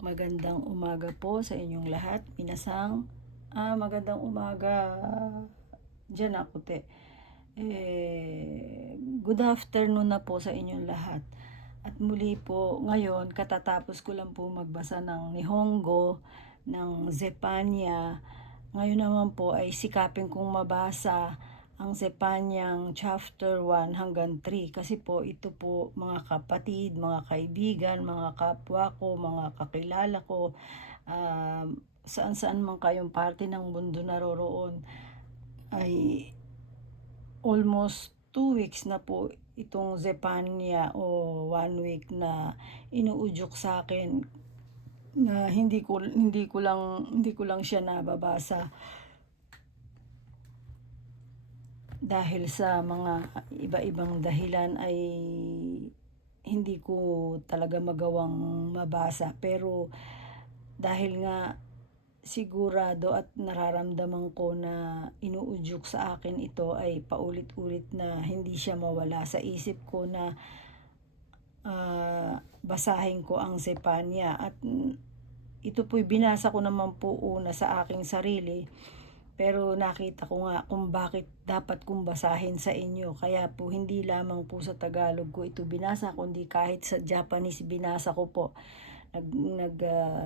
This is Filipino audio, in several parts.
Magandang umaga po sa inyong lahat. Minasang, magandang umaga diyan ako te. Good afternoon na po sa inyong lahat. At muli po ngayon, katatapos ko lang po magbasa ng Nihongo, ng Zephania. Ngayon naman po ay sikapin kong mabasa ang Zephaniah chapter 1 hanggang 3 kasi po ito po mga kapatid, mga kaibigan, mga kapwa ko, mga kakilala ko, saan-saan man kayong parte ng mundo naroroon ay almost 2 weeks na po itong Zephania o 1 week na inuudyok sa akin na hindi ko lang siya nababasa dahil sa mga iba-ibang dahilan ay hindi ko talaga magawang mabasa. Pero dahil nga sigurado at nararamdaman ko na inuudyok sa akin ito ay paulit-ulit na hindi siya mawala sa isip ko na basahin ko ang Zephania. At ito po'y binasa ko naman po una sa aking sarili. Pero nakita ko nga kung bakit dapat kong basahin sa inyo. Kaya po hindi lamang po sa Tagalog ko ito binasa, kundi kahit sa Japanese binasa ko po.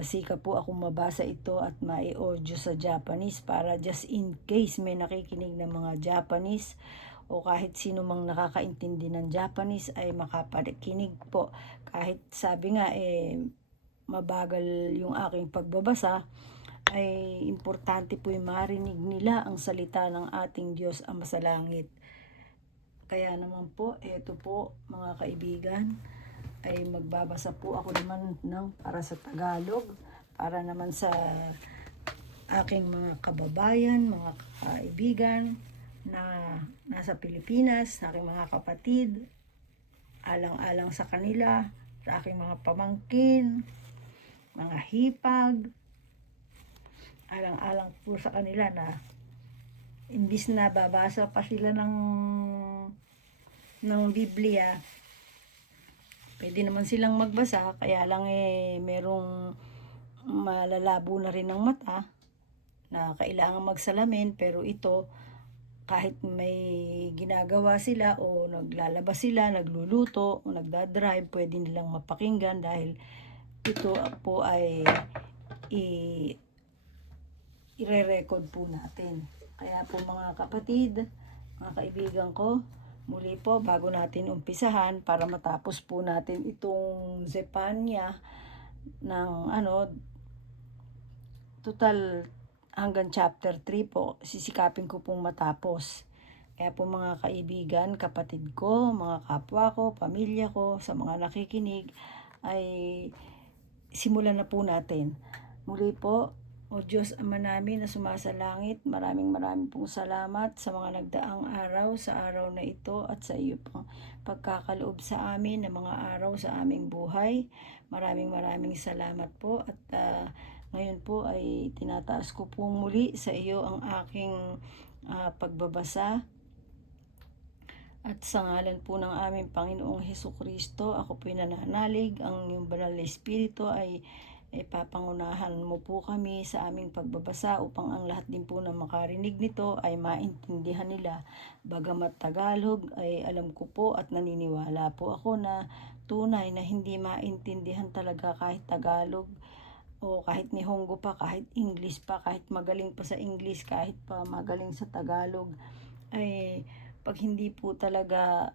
Sika po akong mabasa ito at mai-audio sa Japanese para just in case may nakikinig ng mga Japanese o kahit sino mang nakakaintindi ng Japanese ay makapakinig po. Kahit sabi nga mabagal yung aking pagbabasa, ay importante po yung marinig nila ang salita ng ating Diyos ang masalangit. Kaya naman po, eto po mga kaibigan, ay magbabasa po ako naman para sa Tagalog, para naman sa aking mga kababayan, mga kaibigan na nasa Pilipinas, sa aking mga kapatid, alang-alang sa kanila, sa aking mga pamangkin, mga hipag, alang-alang po sa kanila na imbis na babasa pa sila ng Biblia, pwede naman silang magbasa, kaya lang merong malalabo na rin ng mata na kailangan magsalamin. Pero ito, kahit may ginagawa sila o naglalabas sila, nagluluto o nagdadrive, pwede nilang mapakinggan dahil ito po ay ire-record po natin. Kaya po mga kapatid, mga kaibigan ko, muli po bago natin umpisahan para matapos po natin itong Zephania ng total hanggang chapter 3 po, sisikapin ko pong matapos. Kaya po mga kaibigan, kapatid ko, mga kapwa ko, pamilya ko, sa mga nakikinig, ay simulan na po natin. Muli po, O Diyos Ama namin na sumasalangit, maraming pong salamat sa mga nagdaang araw, sa araw na ito at sa iyo pong pagkakaloob sa amin ng mga araw sa aming buhay. Maraming salamat po at ngayon po ay tinataas ko po muli sa iyo ang aking pagbabasa. At sa ngalan po ng aming Panginoong Hesukristo, ako po'y nananalig, ang iyong banal na Espiritu ay papangunahan mo po kami sa aming pagbabasa upang ang lahat din po na makarinig nito ay maintindihan nila. Bagamat Tagalog ay alam ko po at naniniwala po ako na tunay na hindi maintindihan talaga kahit Tagalog o kahit Nihongo pa, kahit English pa, kahit magaling pa sa English, kahit pa magaling sa Tagalog, ay pag hindi po talaga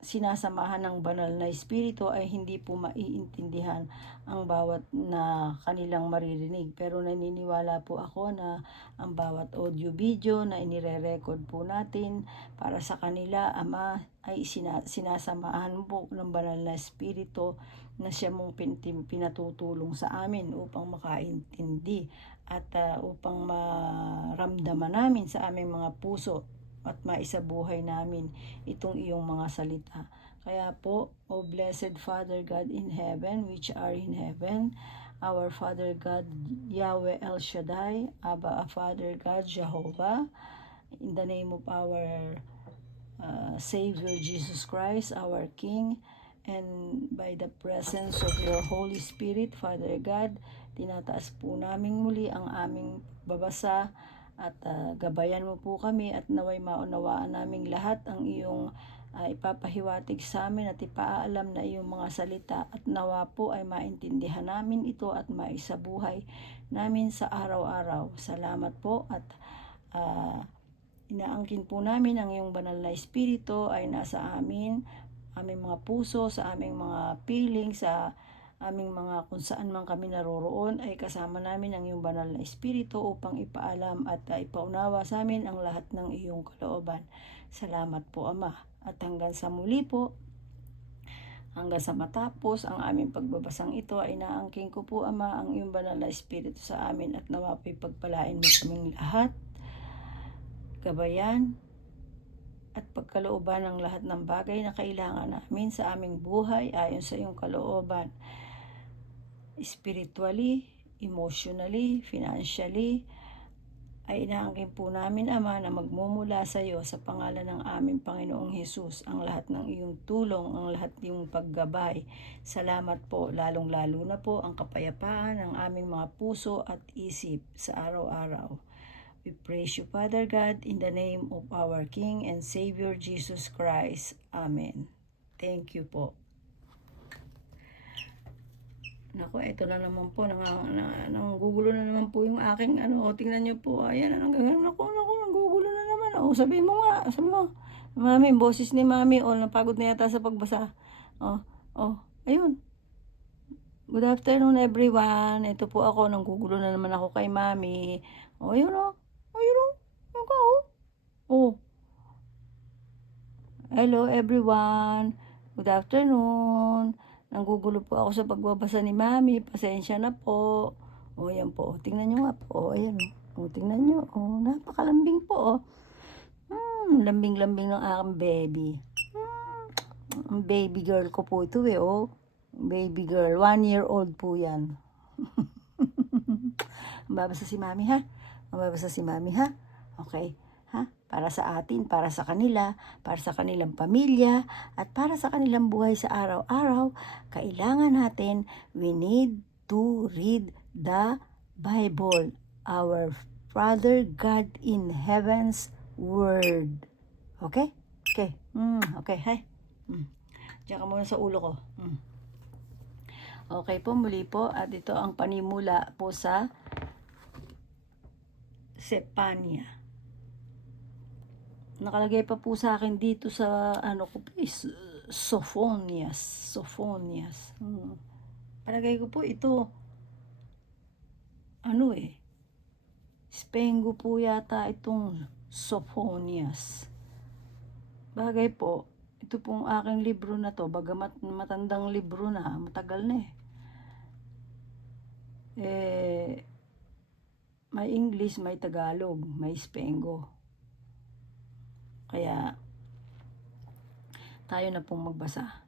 sinasamahan ng banal na espiritu ay hindi po maiintindihan ang bawat na kanilang maririnig. Pero naniniwala po ako na ang bawat audio video na inire-record po natin para sa kanila, Ama, ay sinasamahan po ng banal na espiritu na siya mong pinatutulong sa amin upang makaintindi at upang maramdaman namin sa aming mga puso at maisabuhay namin itong iyong mga salita. Kaya po, O blessed Father God in heaven, which are in heaven, our Father God, Yahweh El Shaddai, Abba, Father God, Jehovah, in the name of our Savior Jesus Christ, our King, and by the presence of your Holy Spirit, Father God, tinataas po namin muli ang aming babasa at gabayan mo po kami at naway maunawaan naming lahat ang iyong ipapahiwatig sa amin at ipaalam na iyong mga salita at nawa po ay maintindihan namin ito at maisabuhay namin sa araw-araw. Salamat po at inaangkin po namin ang iyong banal na espiritu ay nasa amin, aming mga puso, sa aming mga piling, sa aming mga kung saan man kami naroroon ay kasama namin ang iyong banal na espiritu upang ipaalam at ipaunawa sa amin ang lahat ng iyong kalooban. Salamat po Ama at hanggang sa muli po, hanggang sa matapos ang aming pagbabasang ito ay inaangkin ko po Ama ang iyong banal na espiritu sa amin at nawa po'y pagpalain mo kaming lahat, gabayan at pagkalooban ng lahat ng bagay na kailangan namin sa aming buhay ayon sa iyong kalooban, spiritually, emotionally, financially, ay inaangkin po namin Ama na magmumula sa iyo sa pangalan ng aming Panginoong Hesus ang lahat ng iyong tulong, ang lahat ng iyong paggabay. Salamat po, lalong-lalo na po ang kapayapaan ng aming mga puso at isip sa araw-araw. We praise you, Father God, in the name of our King and Savior Jesus Christ. Amen. Thank you po. Naku, ito na naman po, nanggugulo na naman po yung aking tingnan nyo po, ayan, naku, nanggugulo na naman, sabihin mo nga, sabi mo, Mami, boses ni Mami, napagod na yata sa pagbasa, ayun, good afternoon everyone, ito po ako, nanggugulo na naman ako kay Mami, ayun hello everyone, good afternoon. Nanggugulo po ako sa pagbabasa ni Mami, pasensya na po. Yan po, tingnan nyo nga po, ayan tingnan nyo, napakalambing po lambing-lambing ng aking baby. Baby girl ko po ito baby girl, 1 year old po yan. Mababasa si Mami ha? Mababasa si Mami ha? Okay, ha? Para sa atin, para sa kanila, para sa kanilang pamilya, at para sa kanilang buhay sa araw-araw, kailangan natin, we need to read the Bible, our Father God in Heaven's Word. Okay? Okay. Okay, hi. Diyan ka muna sa ulo ko. Okay po, muli po, at ito ang panimula po sa Sepania. Nakalagay pa po sa akin dito sa Sophonias. Palagay ko po ito Spengo po yata itong Sophonias. Bagay po, ito pong aking libro na to, bagamat matandang libro na, matagal na may English, may Tagalog, may Spengo. Kaya, tayo na pong magbasa.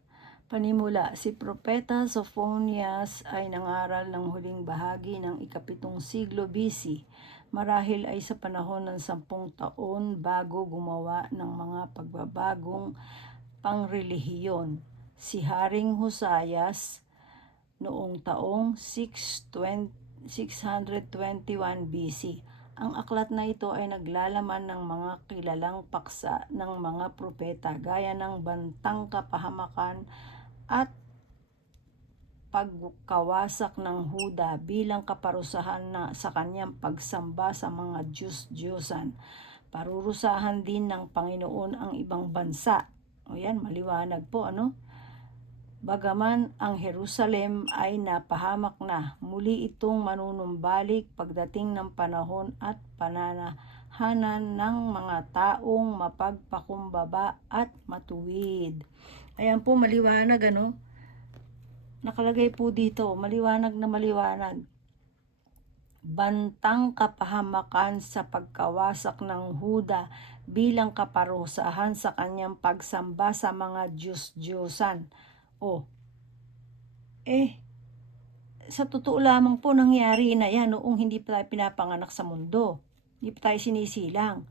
Panimula, si Propeta Sophonias ay nangaral ng huling bahagi ng ika-7 siglo BC. Marahil ay sa panahon ng 10 taon bago gumawa ng mga pagbabagong pangrelihiyon. Si Haring Hosayas noong taong 621 BC. Ang aklat na ito ay naglalaman ng mga kilalang paksa ng mga propeta gaya ng bantang kapahamakan at pagkawasak ng Huda bilang kaparusahan sa kanyang pagsamba sa mga Diyos-Diyosan. Parurusahan din ng Panginoon ang ibang bansa. Yan, maliwanag po, Bagaman ang Jerusalem ay napahamak na, muli itong manunumbalik pagdating ng panahon at pananahanan ng mga taong mapagpakumbaba at matuwid. Ayan po, maliwanag, Nakalagay po dito, maliwanag na maliwanag. Bantang kapahamakan sa pagkawasak ng Huda bilang kaparusahan sa kanyang pagsamba sa mga Diyos-Diyosan. Sa totoo lamang po nangyari na yan noong hindi pa tayo pinapanganak sa mundo. Hindi pa tayo sinisilang.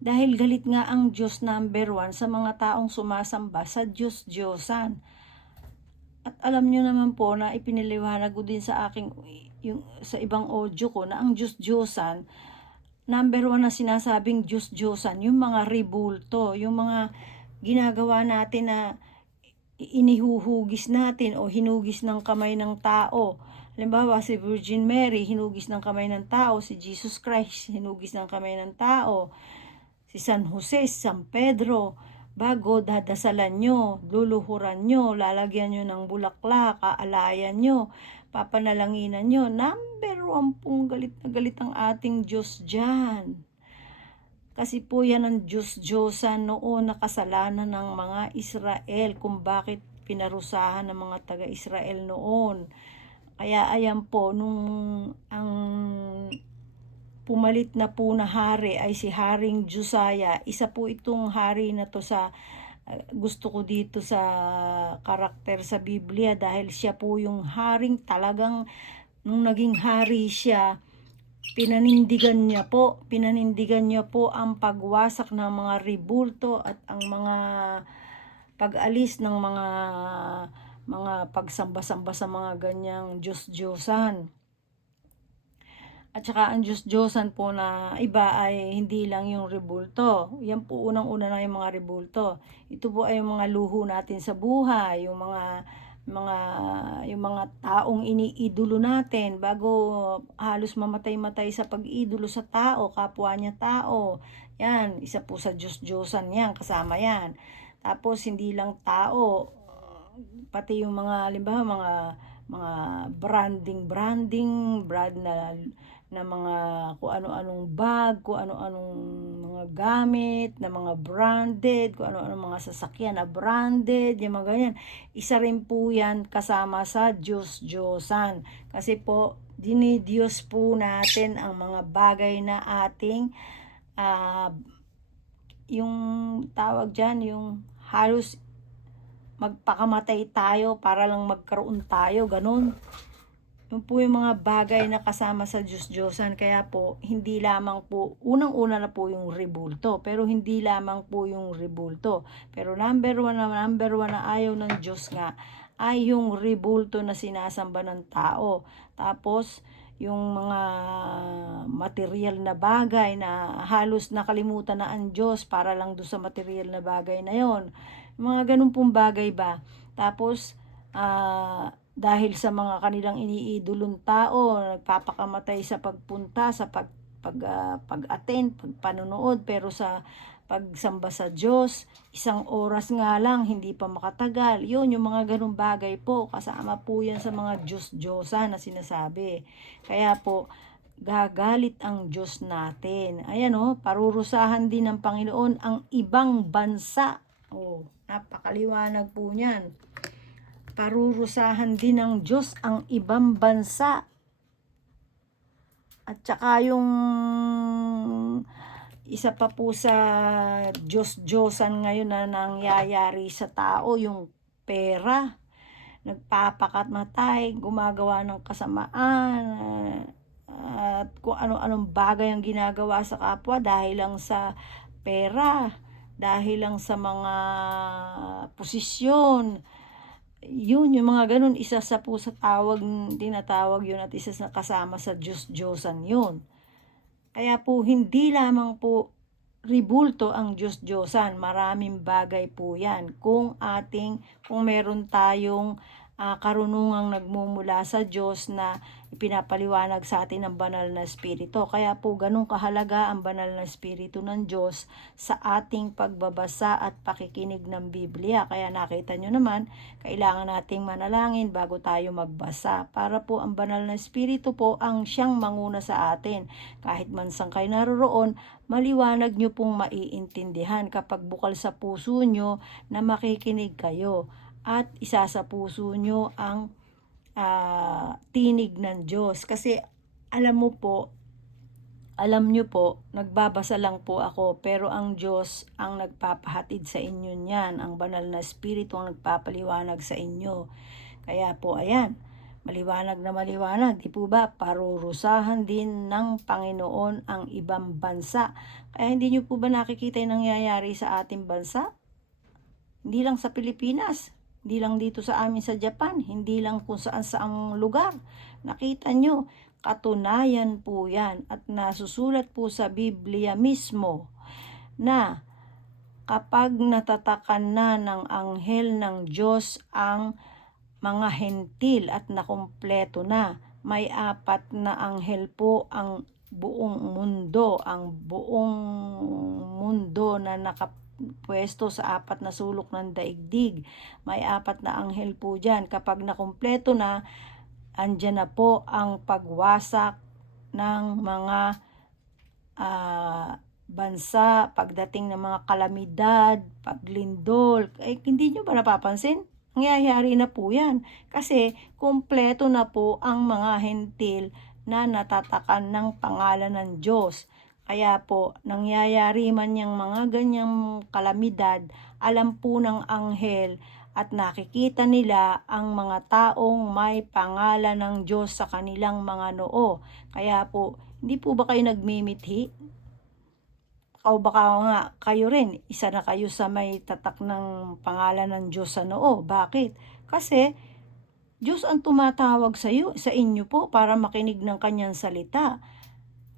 Dahil galit nga ang Diyos number 1 sa mga taong sumasamba sa Diyos-Diyosan. At alam niyo naman po na ipinaliwanag ko din sa aking yung sa ibang audio ko na ang Diyos-Diyosan, number 1 na sinasabing Diyos-Diyosan, yung mga rebulto, yung mga ginagawa natin na inihuhugis natin o hinugis ng kamay ng tao. Halimbawa, si Virgin Mary, hinugis ng kamay ng tao. Si Jesus Christ, hinugis ng kamay ng tao. Si San Jose, San Pedro, bago dadasalan nyo, luluhuran nyo, lalagyan nyo ng bulaklak, aalayan nyo, papanalanginan nyo. Number 1 pong galit na galit ang ating Diyos dyan. Kasi po yan ang Diyos-Diyosan noon na kasalanan ng mga Israel, kung bakit pinarusahan ng mga taga-Israel noon. Kaya ayan po, nung ang pumalit na po na hari ay si Haring Josiah, isa po itong hari na to sa gusto ko dito sa karakter sa Biblia dahil siya po yung haring talagang nung naging hari siya, pinanindigan niya po ang pagwasak ng mga rebulto at ang mga pag-alis ng mga pagsamba-samba sa mga ganyang Diyos-Diyosan. At saka ang Diyos-Diyosan po na iba ay hindi lang yung rebulto. Yan po unang-una na yung mga rebulto. Ito po ay yung mga luho natin sa buhay, yung mga taong iniidolo natin bago halos mamatay-matay sa pag-idolo sa tao, kapwa niya tao. Yan, isa po sa Diyos-Diyosan yan, kasama yan. Tapos hindi lang tao, pati yung mga halimbawa mga brand na mga kung ano-anong bag, kung ano-anong mga gamit, na mga branded, kung ano-anong mga sasakyan na branded, yung mga ganyan. Isa rin po yan kasama sa Diyos-Diyosan. Kasi po, dinidiyos po natin ang mga bagay na ating yung tawag dyan, yung halos magpakamatay tayo para lang magkaroon tayo, ganun. Yun po yung mga bagay na kasama sa Diyos-Diyosan. Kaya po, hindi lamang po, unang-una na po yung rebulto, pero hindi lamang po yung rebulto. Pero number one na ayaw ng Diyos nga, ay yung rebulto na sinasamba ng tao. Tapos, yung mga material na bagay na halos nakalimutan na ang Diyos para lang doon sa material na bagay na yon. Mga ganun pong bagay ba. Tapos, dahil sa mga kanilang iniidolong tao, nagpapakamatay sa pagpunta, sa pag-attend, pagpanonood, pero sa pagsamba sa Diyos, 1 oras nga lang, hindi pa makatagal. Yun, yung mga ganung bagay po, kasama po yan sa mga Diyos-Diyosan na sinasabi. Kaya po, gagalit ang Diyos natin. Ayan parurusahan din ng Panginoon ang ibang bansa. Napakaliwanag po niyan. Parurusahan din ng Diyos ang ibang bansa. At saka yung isa pa po sa Diyos-Diyosan ngayon na nangyayari sa tao, yung pera. Nagpapakamatay, gumagawa ng kasamaan, at kung ano-anong bagay ang ginagawa sa kapwa dahil lang sa pera, dahil lang sa mga posisyon. Yun, yung mga ganun, isa sa po sa tinatawag yun at isa sa kasama sa Diyos-Diyosan yun. Kaya po, hindi lamang po rebulto ang Diyos-Diyosan. Maraming bagay po yan. Kung meron tayong karunungang nagmumula sa Diyos na ipinapaliwanag sa atin ng banal na Espiritu. Kaya po ganun kahalaga ang banal na Espiritu ng Diyos sa ating pagbabasa at pakikinig ng Biblia. Kaya nakita nyo naman, kailangan nating manalangin bago tayo magbasa. Para po ang banal na Espiritu po ang siyang manguna sa atin. Kahit man saan kayo naroroon, maliwanag nyo pong maiintindihan kapag bukal sa puso nyo na makikinig kayo. At isa sa puso nyo ang tinig ng Diyos. Kasi alam nyo po, nagbabasa lang po ako, pero ang Diyos ang nagpapahatid sa inyo niyan. Ang banal na Espiritu ang nagpapaliwanag sa inyo. Kaya po, ayan, maliwanag na maliwanag. Di po ba? Parurusahan din ng Panginoon ang ibang bansa. Kaya hindi nyo po ba nakikita yung nangyayari sa ating bansa? Hindi lang sa Pilipinas. Hindi lang dito sa amin sa Japan, hindi lang kung saan saang lugar. Nakita nyo, katunayan po yan at nasusulat po sa Biblia mismo na kapag natatakan na ng anghel ng Diyos ang mga hentil at nakumpleto na, may 4 na anghel po ang buong mundo na nakapwesto sa 4 na sulok ng daigdig. May 4 na anghel po dyan. Kapag nakumpleto na, andyan na po ang pagwasak ng mga bansa, pagdating ng mga kalamidad, paglindol. Hindi nyo ba napapansin? Nangyayari na po yan. Kasi kumpleto na po ang mga hentil na natatakan ng pangalan ng Diyos. Kaya po, nangyayari man yung mga ganyang kalamidad, alam po ng anghel at nakikita nila ang mga taong may pangalan ng Diyos sa kanilang mga noo. Kaya po, hindi po ba kayo nagmimithi? O baka nga kayo rin, isa na kayo sa may tatak ng pangalan ng Diyos sa noo. Bakit? Kasi Diyos ang tumatawag sa inyo po para makinig ng kanyang salita.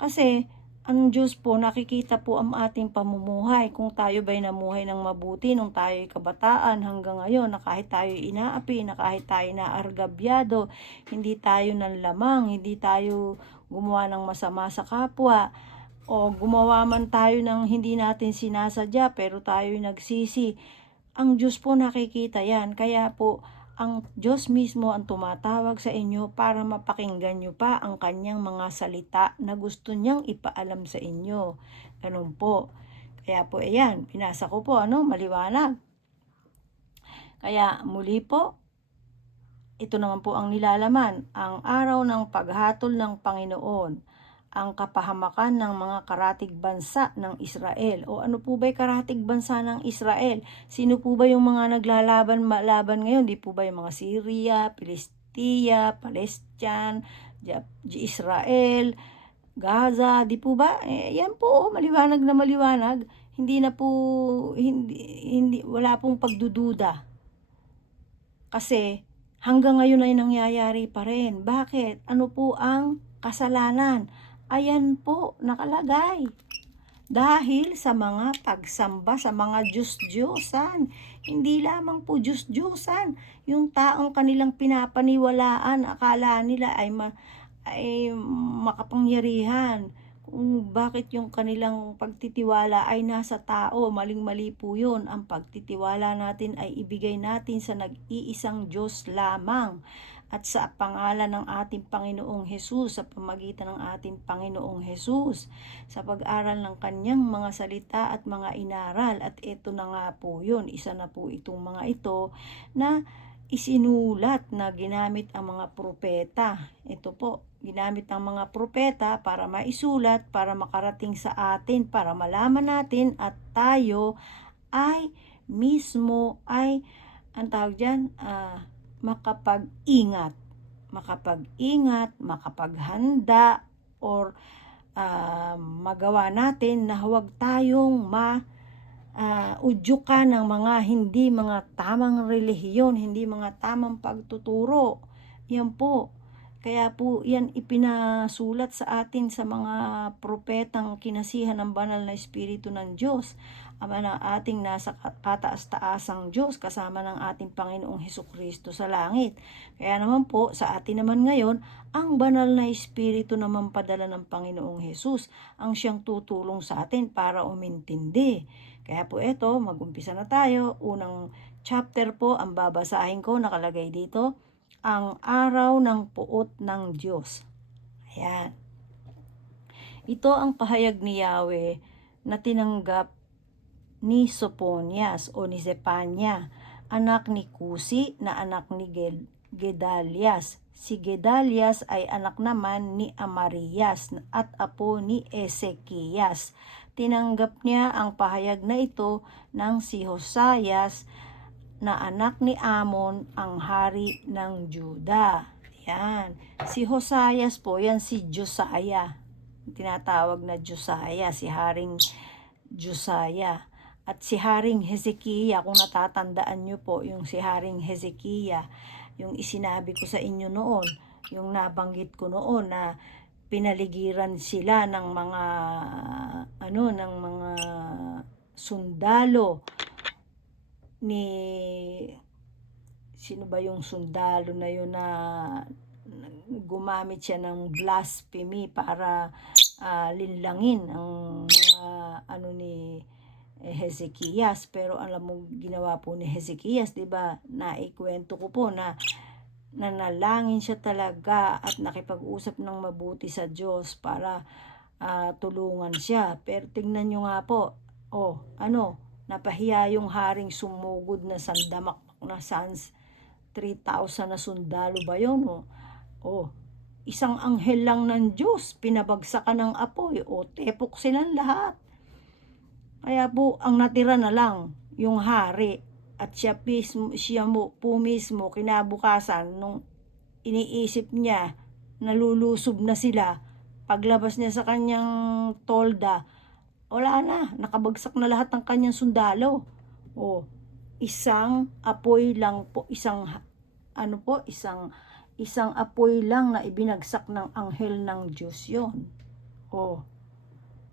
Kasi ang Diyos po, nakikita po ang ating pamumuhay. Kung tayo ba'y namuhay ng mabuti nung tayo'y kabataan hanggang ngayon, na kahit tayo'y inaapi, na kahit tayo naargabyado, hindi tayo nanlamang, hindi tayo gumawa ng masama sa kapwa, o gumawa man tayo ng hindi natin sinasadya pero tayo'y nagsisi. Ang Diyos po nakikita yan. Kaya po, ang Diyos mismo ang tumatawag sa inyo para mapakinggan nyo pa ang kanyang mga salita na gusto niyang ipaalam sa inyo. Ganun po. Kaya po, ayan, pinasa ko po, maliwanag. Kaya muli po, ito naman po ang nilalaman, ang araw ng paghatol ng Panginoon, ang kapahamakan ng mga karatig bansa ng Israel. O ano po ba'y karatig bansa ng Israel? Sino po ba yung mga naglalaban ngayon? Di po ba yung mga Syria, Palestina, Israel, Gaza, di po ba? Yan po, maliwanag na maliwanag. Hindi na po, wala pong pagdududa. Kasi hanggang ngayon ay nangyayari pa rin. Bakit? Ano po ang kasalanan? Ayan po, nakalagay. Dahil sa mga pagsamba sa mga Diyos-Diyosan. Hindi lamang po Diyos-Diyosan. Yung taong kanilang pinapaniwalaan, akala nila ay makapangyarihan. Kung bakit yung kanilang pagtitiwala ay nasa tao, maling-mali po yun. Ang pagtitiwala natin ay ibigay natin sa nag-iisang Diyos lamang at sa pangalan ng ating Panginoong Hesus, sa pamagitan ng ating Panginoong Hesus, sa pag-aral ng kanyang mga salita at mga inaral. At ito na nga po yun, isa na po itong mga ito na isinulat na ginamit ang mga propeta. Ito po, ginamit ang mga propeta para maisulat, para makarating sa atin, para malaman natin at tayo ay mismo ay, ang tawag dyan, makapag-ingat, makapaghanda, or magawa natin na huwag tayong udyukan ng mga tamang relihiyon, hindi mga tamang pagtuturo. Yan po. Kaya po yan ipinasulat sa atin sa mga propetang kinasihan ng banal na Espiritu ng Diyos. Ama ng ating nasa kataas-taasang Diyos kasama ng ating Panginoong Hesukristo sa langit. Kaya naman po sa atin naman ngayon, ang banal na Espiritu naman padala ng Panginoong Hesus ang siyang tutulong sa atin para umintindi. Kaya po ito, mag-umpisa na tayo. Unang chapter po, ang babasahin ko, nakalagay dito, ang araw ng puot ng Diyos. Ayan. Ito ang pahayag ni Yahweh na tinanggap ni Soponias o ni Zepania, anak ni Kusi na anak ni Gedalias. Si Gedalias ay anak naman ni Amarias at apo ni Ezekias. Tinanggap niya ang pahayag na ito ng si Hosayas na anak ni Amon, ang hari ng Juda. Yan. Si Hosayas po, yan si Josiah. Tinatawag na Josiah, si Haring Josiah. At si Haring Hezekiah, kung natatandaan nyo po, yung si Haring Hezekiah, yung isinabi ko sa inyo noon, yung nabanggit ko noon na pinaligiran sila ng mga ng mga sundalo ni sino ba yung sundalo na yun na gumamit siya ng blasphemy para linlangin ang mga ni Hezekias. Pero alam mo ginawa po ni Hezekias, 'di ba? Naikwento ko po na nanalangin siya talaga at nakipag-usap ng mabuti sa Diyos para tulungan siya. Pero tingnan nyo nga po, napahiya yung haring sumugod na sandamak na sans 3,000 na sundalo ba yun? Isang anghel lang ng Diyos, pinabagsakan ng apoy, tepok silang lahat. Kaya po, ang natira na lang, yung hari, at siya po mismo, kinabukasan, nung iniisip niya, nalulusob na sila, paglabas niya sa kanyang tolda, wala na, nakabagsak na lahat ng kanyang sundalo. Isang apoy lang po, isang apoy lang na ibinagsak ng anghel ng Diyos yon.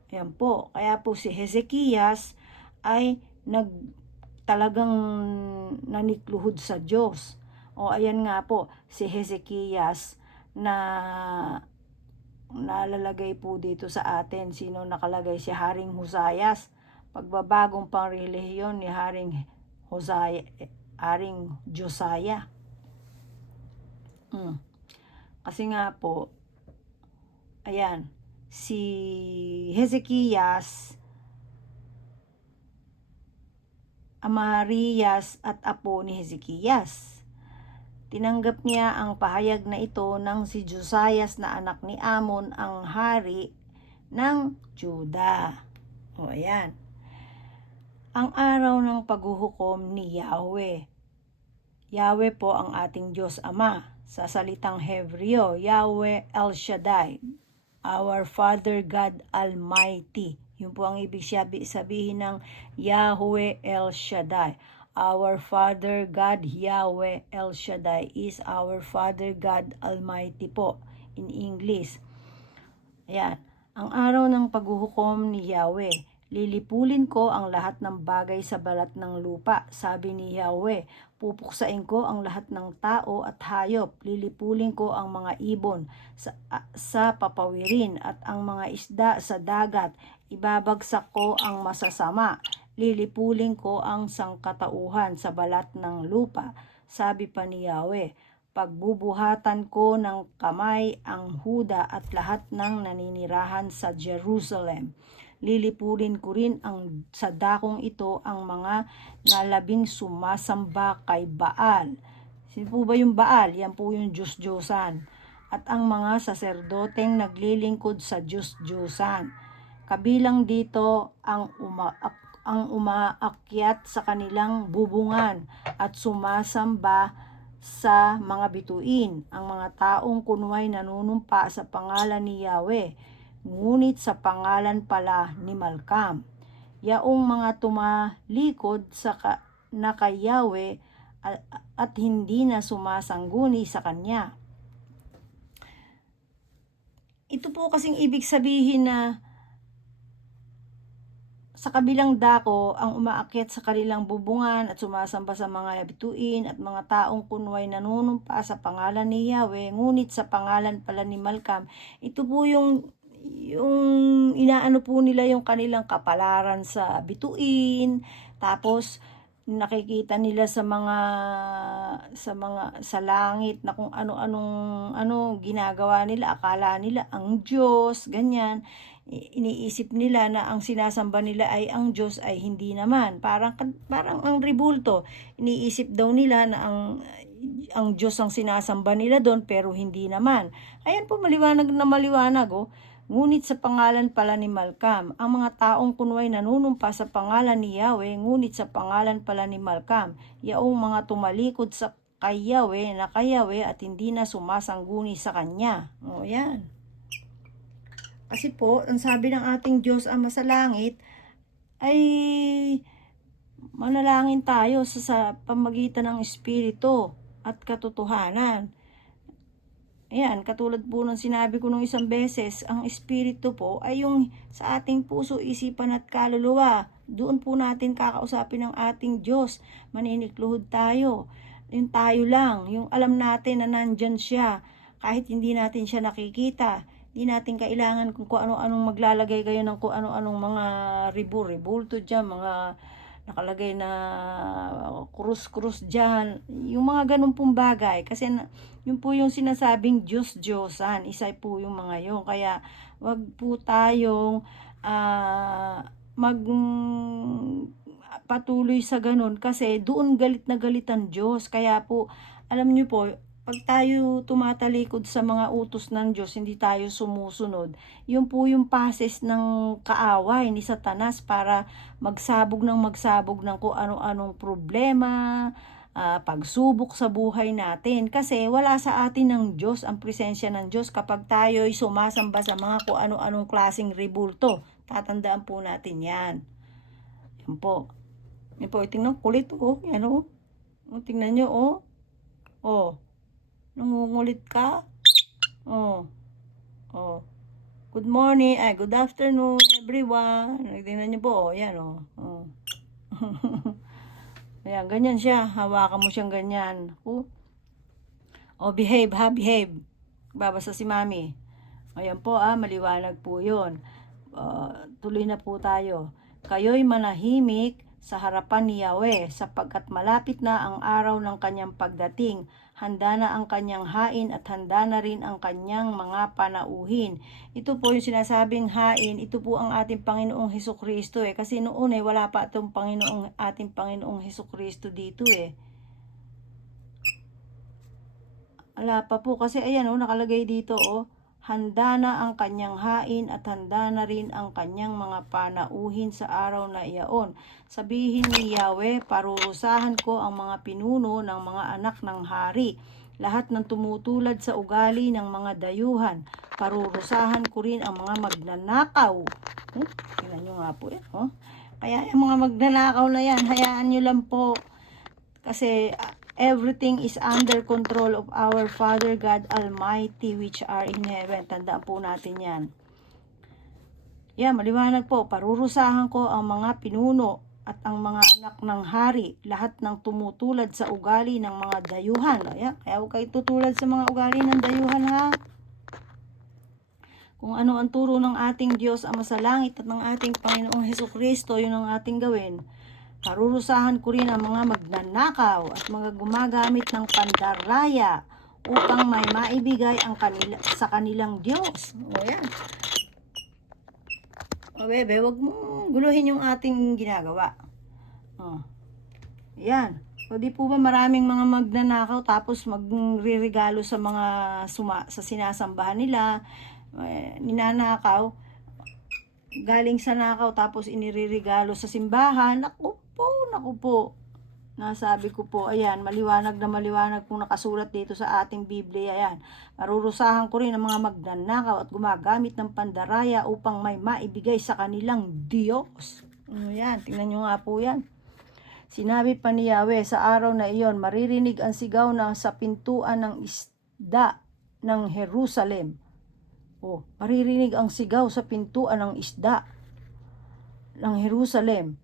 Ayan po. Kaya po si Hezekias ay talagang nanikluhod sa Diyos. Ayan nga po, si Hezekias na nalalagay po dito sa atin. Sino nakalagay? Si Haring Hosayas. Pagbabagong pangrelihiyon ni Haring Josiah. Kasi nga po, ayan, si Hezekias, Amarias at apo ni Hezekias. Tinanggap niya ang pahayag na ito ng si Josias na anak ni Amon ang hari ng Juda. Ayan. Ang araw ng paghuhukom ni Yahweh. Yahweh po ang ating Diyos Ama. Sa salitang Hebreo, Yahweh El Shaddai, our Father God Almighty. Yun po ang ibig sabihin ng Yahweh El Shaddai. Our Father God, Yahweh El Shaddai is our Father God Almighty po in English. Ayan. Ang araw ng paghuhukom ni Yahweh. Lilipulin ko ang lahat ng bagay sa balat ng lupa, sabi ni Yahweh. Pupuksain ko ang lahat ng tao at hayop. Lilipulin ko ang mga ibon sa papawirin at ang mga isda sa dagat. Ibabagsak ko ang masasama. Lilipulin ko ang sangkatauhan sa balat ng lupa, sabi pa ni Yahweh. Pagbubuhatan ko ng kamay ang Huda at lahat ng naninirahan sa Jerusalem. Lilipulin ko rin sa dakong ito ang mga nalabing sumasamba kay Baal. Sino po ba yung Baal? Yan po yung Diyos-Diyosan. At ang mga saserdoteng naglilingkod sa Diyos-Diyosan. Kabilang dito ang umaakyat sa kanilang bubungan at sumasamba sa mga bituin, ang mga taong kunway nanunumpa sa pangalan ni Yahweh, ngunit sa pangalan pala ni Malkam. Yaong mga tumalikod na kay Yahweh at hindi na sumasangguni sa kanya. Ito po kasing ibig sabihin na sa kabilang dako ang umaakyat sa kanilang bubungan at sumasamba sa mga bituin at mga taong kunway nanunumpa sa pangalan ni Yahweh, ngunit sa pangalan pala ni Malkam. Ito po yung inaano po nila yung kanilang kapalaran sa bituin, tapos nakikita nila sa langit na kung ano-anong ginagawa nila, akala nila ang Diyos, ganyan. Iniisip nila na ang sinasamba nila ay ang Diyos, ay hindi naman. Parang ang ribulto. Iniisip daw nila na ang Diyos ang sinasamba nila doon, pero hindi naman. Ayan po, maliwanag na maliwanag. Ngunit sa pangalan pala ni Malkam, ang mga taong kunway nanunumpa sa pangalan ni Yahweh, ngunit sa pangalan pala ni Malkam, yaong mga tumalikod sa kay Yahweh na kay Yahweh at hindi na sumasangguni sa kanya. Yan. Kasi po, ang sabi ng ating Diyos Ama sa langit ay manalangin tayo sa pamagitan ng Espiritu at katotohanan. Ayan, katulad po ng sinabi ko nung isang beses, ang Espiritu po ay yung sa ating puso, isipan at kaluluwa. Doon po natin kakausapin ang ating Diyos. Maninikluhod tayo. Yung tayo lang, yung alam natin na nandyan siya. Kahit hindi natin siya nakikita. Hindi natin kailangan kung ano-anong maglalagay kayo ng kung ano-anong mga ribulto dyan, mga nakalagay na krus-krus dyan. Yung mga ganun pong bagay. Kasi yun po yung sinasabing Diyos-Diyosan. Isa po yung mga yun. Kaya wag po tayong patuloy sa ganun. Kasi doon galit na galit ang Diyos. Kaya po, alam nyo po, pag tayo tumatalikod sa mga utos ng Diyos, hindi tayo sumusunod, yun po yung pases ng kaaway ni Satanas para magsabog ng kung ano-anong problema, pagsubok sa buhay natin. Kasi wala sa atin ng Diyos, ang presensya ng Diyos kapag tayo'y sumasamba sa mga kung ano-anong klaseng rebulto. Tatandaan po natin yan. Yan po. Yan po, tingnan, kulit oh. Yan oh. Tingnan nyo oh. Oh. Nangungulit ka? Oh. Oh. Good morning, good afternoon everyone. Tingnan niyo po, yan oh. Oh. Ayan, ganyan siya. Hawakan mo siyang ganyan. Oh, behave ha, behave. Babasa si Mami. Ayan po maliwanag po 'yon. Tuloy na po tayo. Kayo'y manahimik sa harapan ni Yahweh sapagkat malapit na ang araw ng kanyang pagdating. Handa na ang kanyang hain at handa na rin ang kanyang mga panauhin. Ito po yung sinasabing hain, ito po ang ating Panginoong Hesukristo Kasi noon wala pa itong ating Panginoong Hesukristo dito Wala pa po kasi ayan nakalagay dito handa na ang kanyang hain at handa na rin ang kanyang mga panauhin sa araw na iyaon. Sabihin ni Yahweh, parurusahan ko ang mga pinuno ng mga anak ng hari. Lahat ng tumutulad sa ugali ng mga dayuhan. Parurusahan ko rin ang mga magnanakaw. Tingnan nyo nga po yan. Kaya yung mga magnanakaw na yan, hayaan nyo lang po. Kasi everything is under control of our Father God Almighty which are in heaven. Tandaan po natin yan. Yan, maliwanag po. Parurusahan ko ang mga pinuno at ang mga anak ng hari. Lahat ng tumutulad sa ugali ng mga dayuhan. Ayan, kaya huwag kayo tutulad sa mga ugali ng dayuhan Kung ano ang turo ng ating Diyos ang masalangit at ng ating Panginoong Hesukristo, yun ang ating gawin. Parurusahan ko rin ang mga magnanakaw at mga gumagamit ng pandaraya upang may maibigay sa kanilang Diyos. Ayan. Bebe, wag mo guluhin yung ating ginagawa. Ayan. O di po ba maraming mga magnanakaw tapos magre-regalo sa mga sa sinasambahan nila, ninanakaw, galing sa nakaw tapos iniririgalo sa simbahan. Naku po. Nasabi ko po, ayan, maliwanag na maliwanag kung nakasulat dito sa ating Biblia. Ayan, parurusahan ko rin ang mga magnanakaw at gumagamit ng pandaraya upang may maibigay sa kanilang Diyos. Ayan, tingnan nyo nga po yan. Sinabi pa ni Yahweh, sa araw na iyon, maririnig ang sigaw sa pintuan ng isda ng Jerusalem. Maririnig ang sigaw sa pintuan ng isda ng Jerusalem.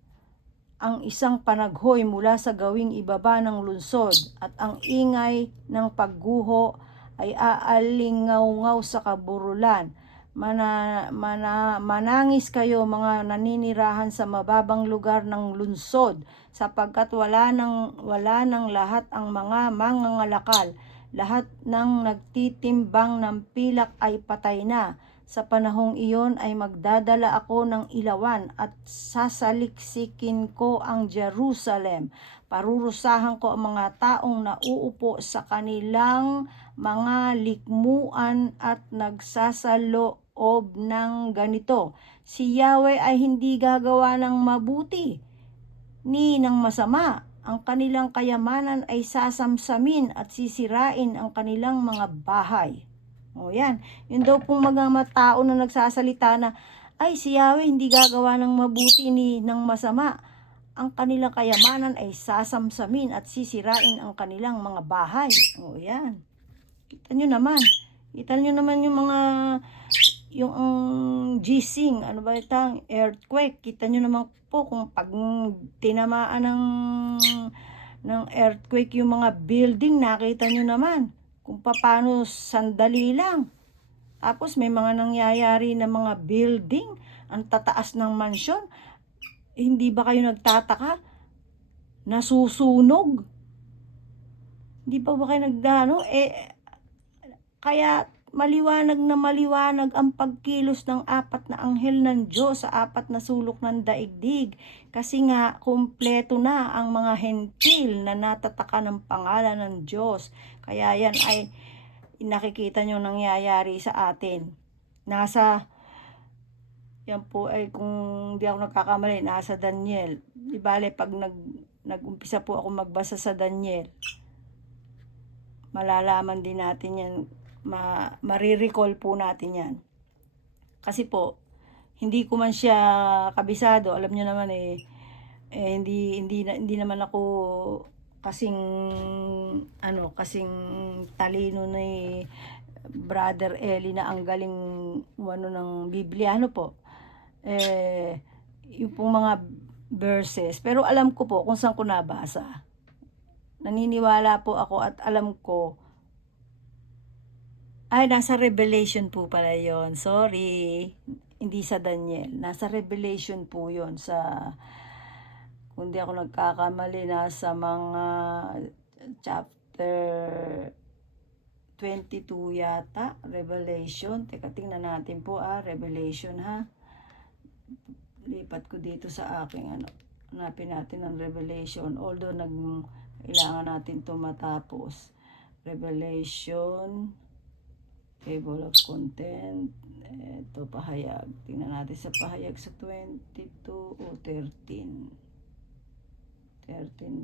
Ang isang panaghoy mula sa gawing ibaba ng lunsod at ang ingay ng pagguho ay aalingaw-ngaw sa kaburulan. Manangis kayo mga naninirahan sa mababang lugar ng lunsod sapagkat wala nang lahat ang mga mangangalakal. Lahat ng nagtitimbang ng pilak ay patay na. Sa panahong iyon ay magdadala ako ng ilawan at sasaliksikin ko ang Jerusalem. Parurusahan ko ang mga taong nauupo sa kanilang mga likmuan at nagsasaloob ng ganito. Si Yahweh ay hindi gagawa ng mabuti ni ng masama. Ang kanilang kayamanan ay sasamsamin at sisirain ang kanilang mga bahay. Yan. Yun daw pong mga tao na nagsasalita na, ay si Yahweh hindi gagawa ng mabuti ni ng masama. ang kanilang kayamanan ay sasamsamin at sisirain ang kanilang mga bahay. O yan. Kita nyo naman. Kita nyo naman yung mga, yung gising, ano ba ito, earthquake. Kita nyo naman po kung pag tinamaan ng earthquake yung mga building, nakita nyo naman kung paano sandali lang. Tapos may mga nangyayari na mga building, ang tataas ng mansyon. Hindi ba kayo nagtataka? Nasusunog? Hindi ba kayo nagdano? Kaya maliwanag na maliwanag ang pagkilos ng 4 na anghel ng Diyos sa 4 na sulok ng daigdig. Kasi nga, kumpleto na ang mga hentil na natataka ng pangalan ng Diyos. Kaya yan ay nakikita nyo nangyayari sa atin. Yan po ay kung di ako nagkakamali, nasa Daniel. Di bale, pag nag-umpisa po ako magbasa sa Daniel, malalaman din natin yan, marirecall po natin yan. Kasi po, hindi ko man siya kabisado, alam niyo naman hindi naman ako kasing talino ni Brother Eli na ang galing ng Biblia, po. Yung pong mga verses, pero alam ko po kung saan ko nabasa. Naniniwala po ako at alam ko, nasa Revelation po pala yon. Sorry, hindi sa Daniel. Nasa Revelation po yon, kung di ako nagkakamali, nasa mga chapter 22 yata, Revelation. Teka, tingnan natin po Revelation lipat ko dito sa aking hanapin natin ang Revelation, although kailangan natin ito matapos. Revelation, table of content, ito pahayag, tingnan natin sa pahayag sa 22 o 13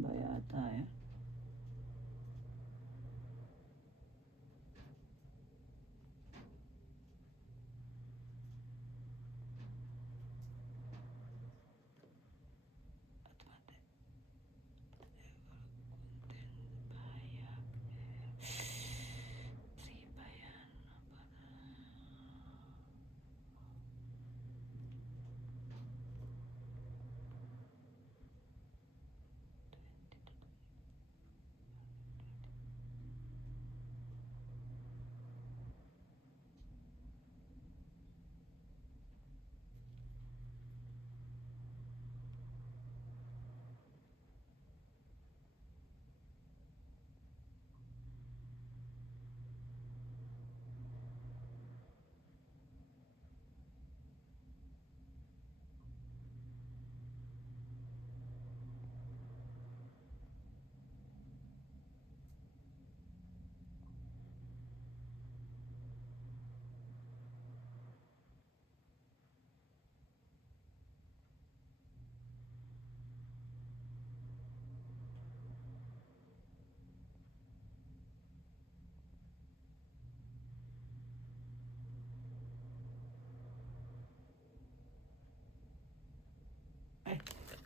ba yata yan.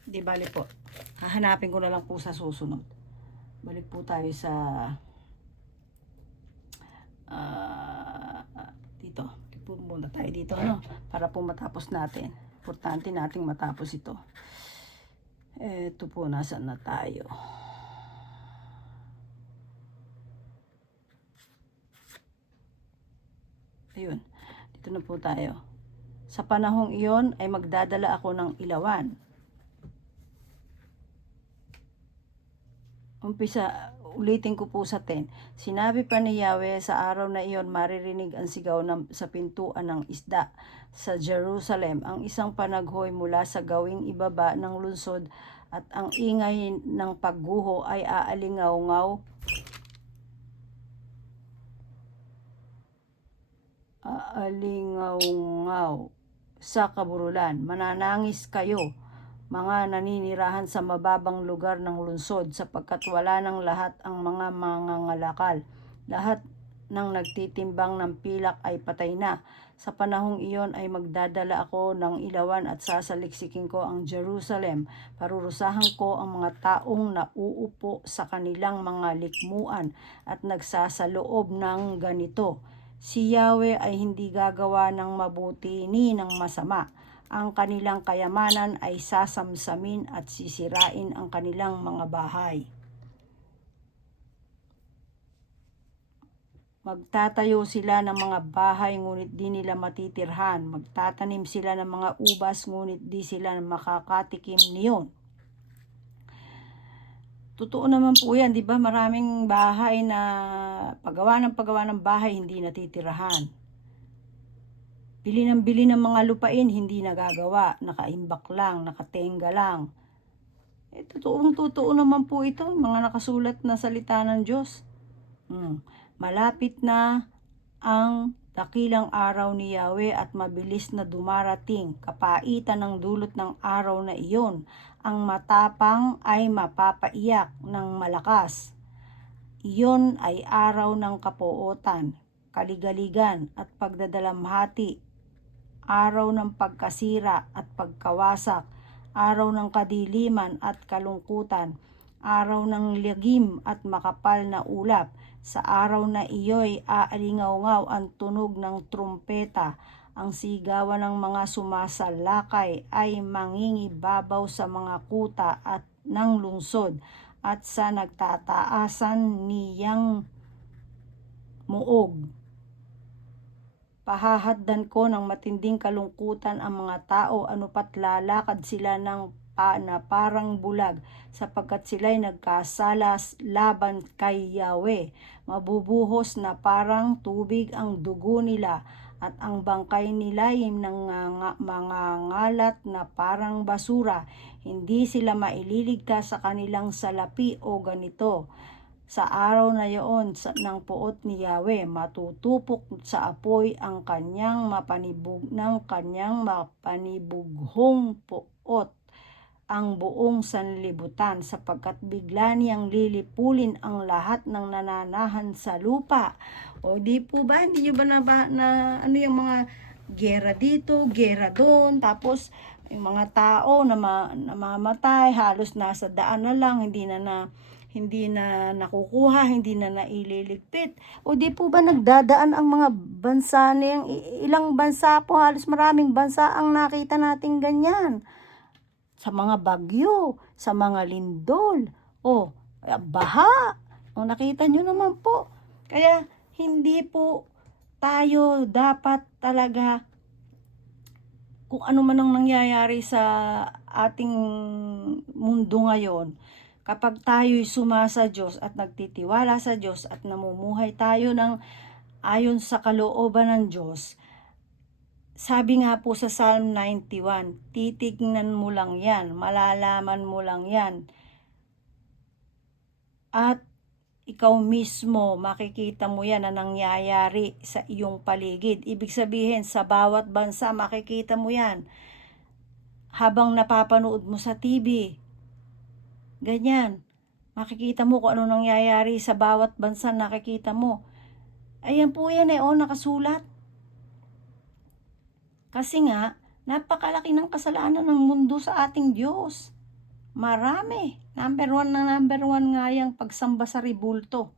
Di bali po, hahanapin ko na lang po sa susunod. Balik po tayo sa dito. Po muna tayo dito, para po matapos natin. Importante nating matapos ito. Ito po, nasaan na tayo? Ayun, dito na po tayo. Sa panahong iyon ay magdadala ako ng ilawan. Ulitin ko po sa 10. Sinabi pa ni Yahweh, sa araw na iyon maririnig ang sigaw sa pintuan ng isda sa Jerusalem, ang isang panaghoy mula sa gawing ibaba ng lungsod, at ang ingay ng pagguho ay aalingaw-ngaw sa kaburulan. Mananangis kayo, mga naninirahan sa mababang lugar ng lungsod, sapagkat wala ng lahat ang mga mangangalakal. Lahat ng nagtitimbang ng pilak ay patay na. Sa panahong iyon ay magdadala ako ng ilawan at sasaliksikin ko ang Jerusalem. Parurusahan ko ang mga taong nauupo sa kanilang mga likmuan at nagsasaloob ng ganito. Si Yahweh ay hindi gagawa ng mabuti ni ng masama. Ang kanilang kayamanan ay sasamsamin at sisirain ang kanilang mga bahay. Magtatayo sila ng mga bahay ngunit di nila matitirhan. Magtatanim sila ng mga ubas ngunit di sila makakatikim niyon. Totoo naman po yan, di ba? Maraming bahay na paggawa ng bahay hindi natitirahan. Bili ng mga lupain hindi nagagawa, nakaimbak lang, nakatenga lang. Totoo naman po ito, mga nakasulat na salita ng Diyos. Malapit na ang dakilang araw ni Yahweh at mabilis na dumarating, kapaitan ng dulot ng araw na iyon. Ang matapang ay mapapaiyak ng malakas. Iyon ay araw ng kapuotan, kaligaligan at pagdadalamhati, araw ng pagkasira at pagkawasak, araw ng kadiliman at kalungkutan, araw ng lagim at makapal na ulap. Sa araw na iyo'y aalingaw-ngaw ang tunog ng trumpeta. Ang sigawan ng mga sumasalakay ay mangingibabaw sa mga kuta at ng lungsod at sa nagtataasan niyang muog. Pahahaddan ko ng matinding kalungkutan ang mga tao, anupat lalakad sila na parang bulag, sapagkat sila'y nagkasalas laban kay Yahweh. Mabubuhos na parang tubig ang dugo nila, at ang bangkay nila'y mangangalat na parang basura. Hindi sila maililigtas sa kanilang salapi o ganito. Sa araw na iyon ng puot ni Yahweh, matutupok sa apoy ang kanyang mapanibughong puot ang buong sanlibutan, sapagkat bigla niyang lilipulin ang lahat ng nananahan sa lupa. O di po ba, hindi nyo ba ano yung mga gera dito, gera doon, tapos yung mga tao na namamatay, halos nasa daan na lang, hindi na nakukuha, hindi na naililigpit. O di po ba nagdadaan ang mga bansa niyang, ilang bansa po, halos maraming bansa ang nakita nating ganyan. Sa mga bagyo, sa mga lindol, baha. O nakita nyo naman po. Kaya hindi po tayo dapat talaga, kung ano man ang nangyayari sa ating mundo ngayon, kapag tayo'y sumasa Diyos at nagtitiwala sa Diyos at namumuhay tayo ayon sa kalooban ng Diyos, sabi nga po sa Psalm 91, titignan mo lang yan, malalaman mo lang yan. At ikaw mismo, makikita mo yan na nangyayari sa iyong paligid. Ibig sabihin, sa bawat bansa, makikita mo yan. Habang napapanood mo sa TV, ganyan. Makikita mo kung ano nangyayari sa bawat bansa, nakikita mo. Ayan po yan nakasulat. Kasi nga, napakalaki ng kasalanan ng mundo sa ating Diyos. Marami. Number one nga yung pagsamba sa ribulto.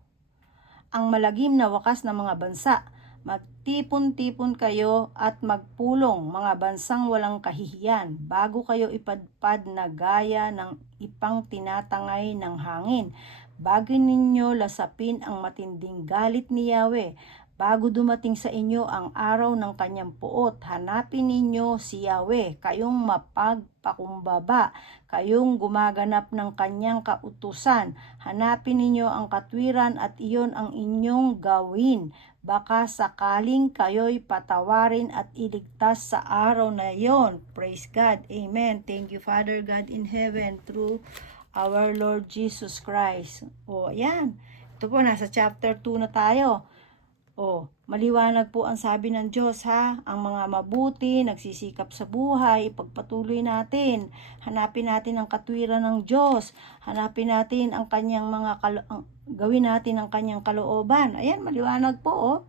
Ang malagim na wakas ng mga bansa. Magtipon-tipon kayo at magpulong, mga bansang walang kahihiyan, bago kayo ipadpad na gaya ng ipang tinatangay ng hangin. Bago ninyo lasapin ang matinding galit ni Yahweh. Bago dumating sa inyo ang araw ng kanyang puot, hanapin ninyo si Yahweh, kayong mapagpakumbaba, kayong gumaganap ng kanyang kautusan. Hanapin ninyo ang katwiran at iyon ang inyong gawin. Baka sakaling kayo'y patawarin at iligtas sa araw na iyon. Praise God. Amen. Thank you, Father God in heaven, through our Lord Jesus Christ. Ayan. Ito po, nasa chapter 2 na tayo. Maliwanag po ang sabi ng Diyos ha. Ang mga mabuti, nagsisikap sa buhay, ipagpatuloy natin. Hanapin natin ang katwiran ng Diyos. Hanapin natin ang kanyang gawin natin ang kanyang kalooban. Ayan, maliwanag po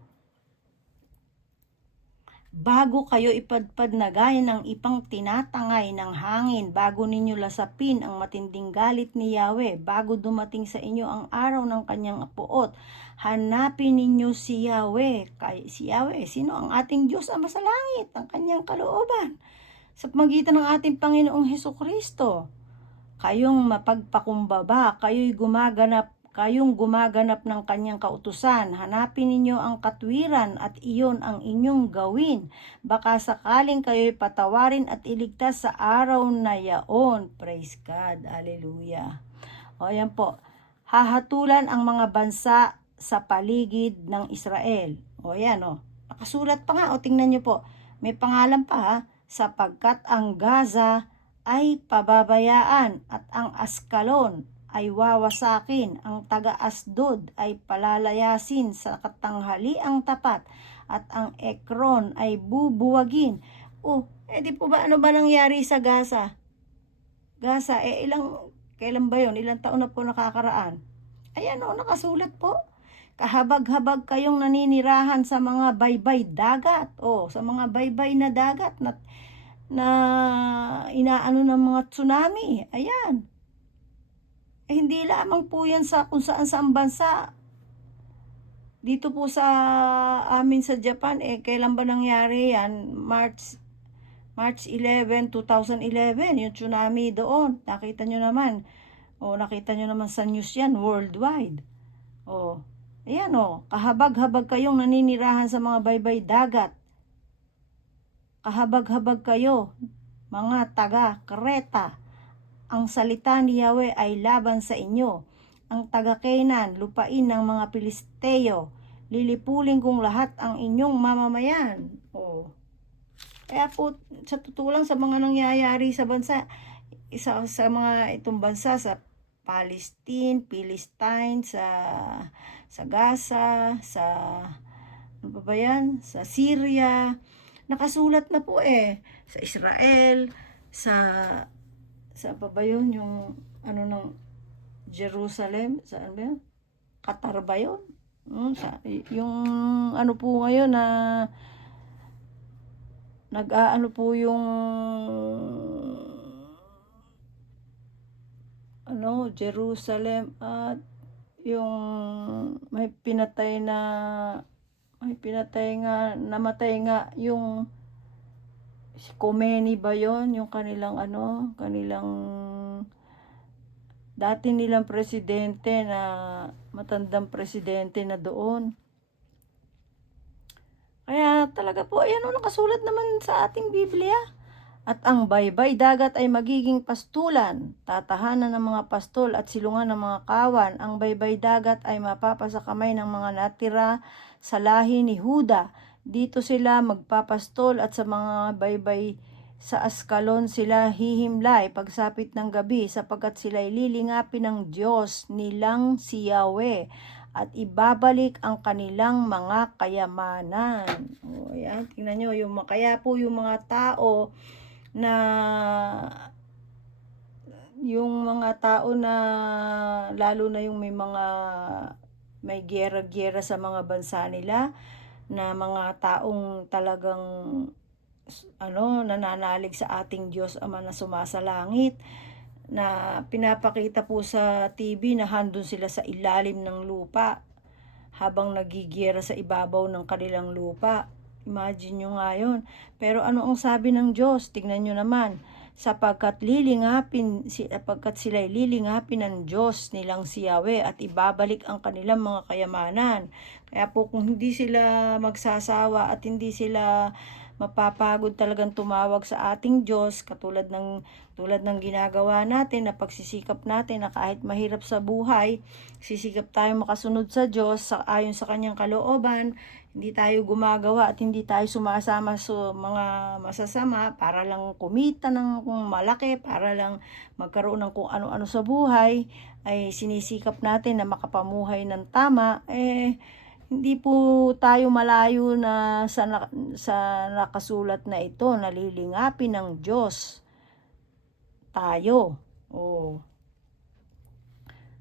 Bago kayo ipadpad na gaya ng ipang tinatangay ng hangin, bago ninyo lasapin ang matinding galit ni Yahweh, bago dumating sa inyo ang araw ng kanyang puot, hanapin ninyo si Yahweh. Si Yahweh, sino? Ang ating Diyos ama sa langit, ang kanyang kalooban. Sa pamagitan ng ating Panginoong Hesukristo, kayong mapagpakumbaba, kayong gumaganap ng kanyang kautusan. Hanapin ninyo ang katwiran at iyon ang inyong gawin. Baka sakaling kayo'y patawarin at iligtas sa araw na yaon. Praise God. Hallelujah. Ayan po. Hahatulan ang mga bansa sa paligid ng Israel. Ayan Nakasulat pa nga. Tingnan nyo po. May pangalan pa ha. Sapagkat ang Gaza ay pababayaan at ang Askalon ay wawasakin, ang taga-Asdod ay palalayasin sa katanghaliang tapat, at ang Ekron ay bubuwagin. Di po ba ano ba nangyari sa Gaza? Gaza, kailan ba yun? Ilang taon na po nakakaraan? Ayan nakasulat po. Kahabag-habag kayong naninirahan sa mga baybay dagat. Sa mga baybay na dagat na inaano ng mga tsunami. Ayan. Hindi lamang po yan sa kung saan bansa. Dito po sa amin sa Japan, kailan ba nangyari yan? March 11, 2011, yung tsunami doon. Nakita nyo naman sa news yan, worldwide. Ayan kahabag-habag kayong naninirahan sa mga baybay dagat. Kahabag-habag kayo, mga taga-Kreta. Ang salita ni Yahweh ay laban sa inyo. Ang taga-Kenan, lupain ng mga Pilisteo, lilipulin kong lahat ang inyong mamamayan. Kaya po, sa totoo lang sa mga nangyayari sa bansa, sa mga itong bansa, sa Palestine, sa Gaza, ano pa ba yan? Sa Syria, nakasulat na po sa Israel, sa pa ba yun? Yung ng Jerusalem, saan ba yun? Qatar ba yun? Yung ano po ngayon na nag-aano po yung Jerusalem, at yung namatay nga yung si Khomeini ba yon, yung kanilang dati nilang presidente, na matandang presidente na doon. Kaya talaga po, ayan nakasulat naman sa ating Biblia. At ang baybay dagat ay magiging pastulan, tatahanan ng mga pastol at silungan ng mga kawan. Ang baybay dagat ay mapapasa kamay ng mga natira sa lahi ni Huda. Dito sila magpapastol, at sa mga baybay sa Askalon sila hihimlay pagsapit ng gabi, sapagkat sila'y lilingapin ng Diyos nilang si Yahweh at ibabalik ang kanilang mga kayamanan. Ayan, tingnan nyo, kaya po yung mga tao na lalo na yung may giyera-giyera sa mga bansa nila, na mga taong talagang nananalig sa ating Diyos Ama na sumasalangit, na pinapakita po sa TV na handun sila sa ilalim ng lupa habang nagigiyera sa ibabaw ng kanilang lupa. Imagine nyo nga yun. Pero ano ang sabi ng Diyos? Tingnan nyo naman. Sapagkat sila'y lilingapin ng Diyos nilang si Yahweh at ibabalik ang kanilang mga kayamanan. Kaya po kung hindi sila magsasawa at hindi sila mapapagod talagang tumawag sa ating Diyos, tulad ng ginagawa natin, na pagsisikap natin na kahit mahirap sa buhay, sisikap tayong makasunod sa Diyos ayon sa kanyang kalooban. Hindi tayo gumagawa at hindi tayo sumasama sa mga masasama para lang kumita ng malaki, para lang magkaroon ng kung ano-ano sa buhay. Ay sinisikap natin na makapamuhay ng tama. Hindi po tayo malayo na sa nakasulat na ito, nalilingapin ng Diyos tayo. Oh.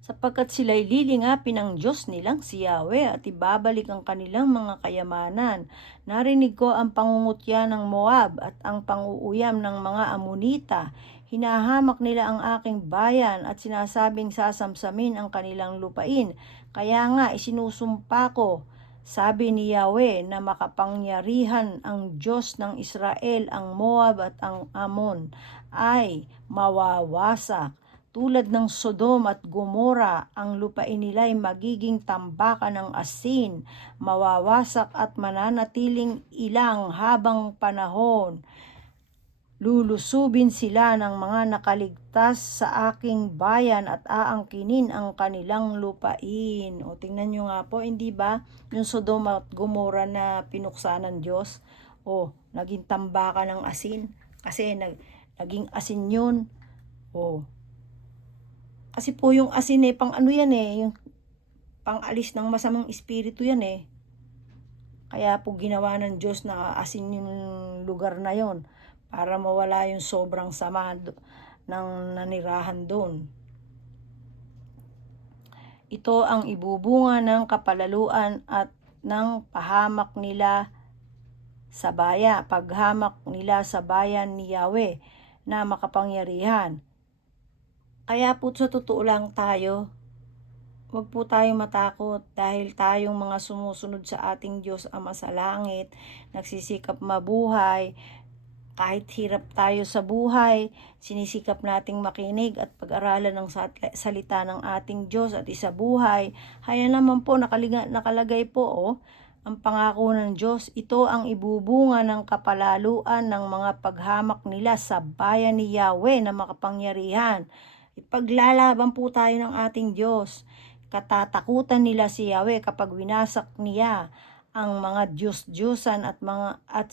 Sapagkat sila'y lilingapin ng Diyos nilang si Yahweh at ibabalik ang kanilang mga kayamanan. Narinig ko ang pangungutya ng Moab at ang panguuyam ng mga Amonita. Hinahamak nila ang aking bayan at sinasabing sasamsamin ang kanilang lupain. Kaya nga isinusumpa ko, sabi ni Yahweh, na makapangyarihan ang Diyos ng Israel, ang Moab at ang Amon ay mawawasak. Tulad ng Sodom at Gomora, ang lupain nila ay magiging tambakan ng asin, mawawasak at mananatiling ilang habang panahon. Lulusubin sila ng mga nakaligtas sa aking bayan at aangkinin ang kanilang lupain. O tingnan nyo nga po, hindi ba yung Sodom at Gomora na pinuksa ng Diyos? O, naging tambakan ng asin. Kasi naging asin yun. O, kasi po yung asin pang ano yan yung pang alis ng masamang espiritu yan Kaya po ginawa ng Diyos na asin yung lugar na yon para mawala yung sobrang sama ng nanirahan doon. Ito ang ibubunga ng kapalaluan at ng pahamak nila sa paghamak nila sa bayan ni Yahweh na makapangyarihan. Kaya po sa totoo lang tayo, huwag po tayong matakot dahil tayong mga sumusunod sa ating Diyos Ama sa langit, nagsisikap mabuhay, kahit hirap tayo sa buhay, sinisikap nating makinig at pag-aralan ng salita ng ating Diyos at isabuhay. Haya naman po, nakalagay po ang pangako ng Diyos. Ito ang ibubunga ng kapalaluan ng mga paghamak nila sa bayan ni Yahweh na makapangyarihan. Ipaglalaban po tayo ng ating Diyos. Katatakutan nila si Yahweh kapag winasak niya ang mga Diyos-Diyosan at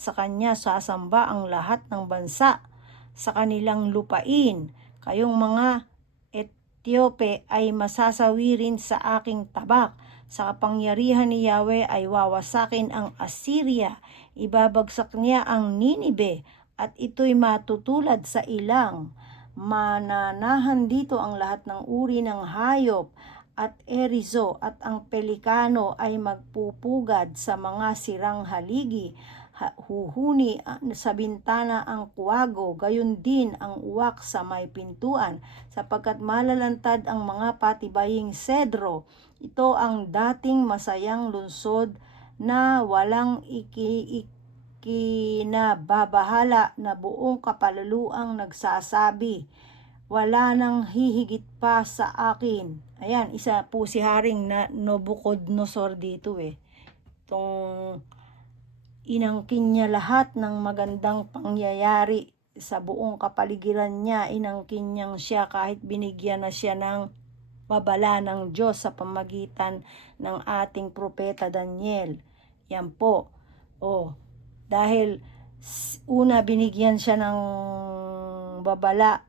sa kanya sasamba ang lahat ng bansa sa kanilang lupain. Kayong mga Etiope ay masasawirin sa aking tabak. Sa kapangyarihan ni Yahweh ay wawasakin ang Assyria. Ibabagsak niya ang Ninibe at ito'y matutulad sa ilang. Mananahan dito ang lahat ng uri ng hayop at erizo at ang pelikano ay magpupugad sa mga sirang haligi. Huhuni sa bintana ang kuwago, gayon din ang uwak sa may pintuan, sapagkat malalantad ang mga patibaying sedro. Ito ang dating masayang lungsod na walang kinababahala na buong kapalaluang nagsasabi, wala nang hihigit pa sa akin. Ayan, isa po si Haring Nabucodonosor dito Itong inangkin niya lahat ng magandang pangyayari sa buong kapaligiran niya. Inangkin niyang siya kahit binigyan na siya ng babala ng Diyos sa pamagitan ng ating propeta Daniel. Yan po. Dahil una binigyan siya ng babala,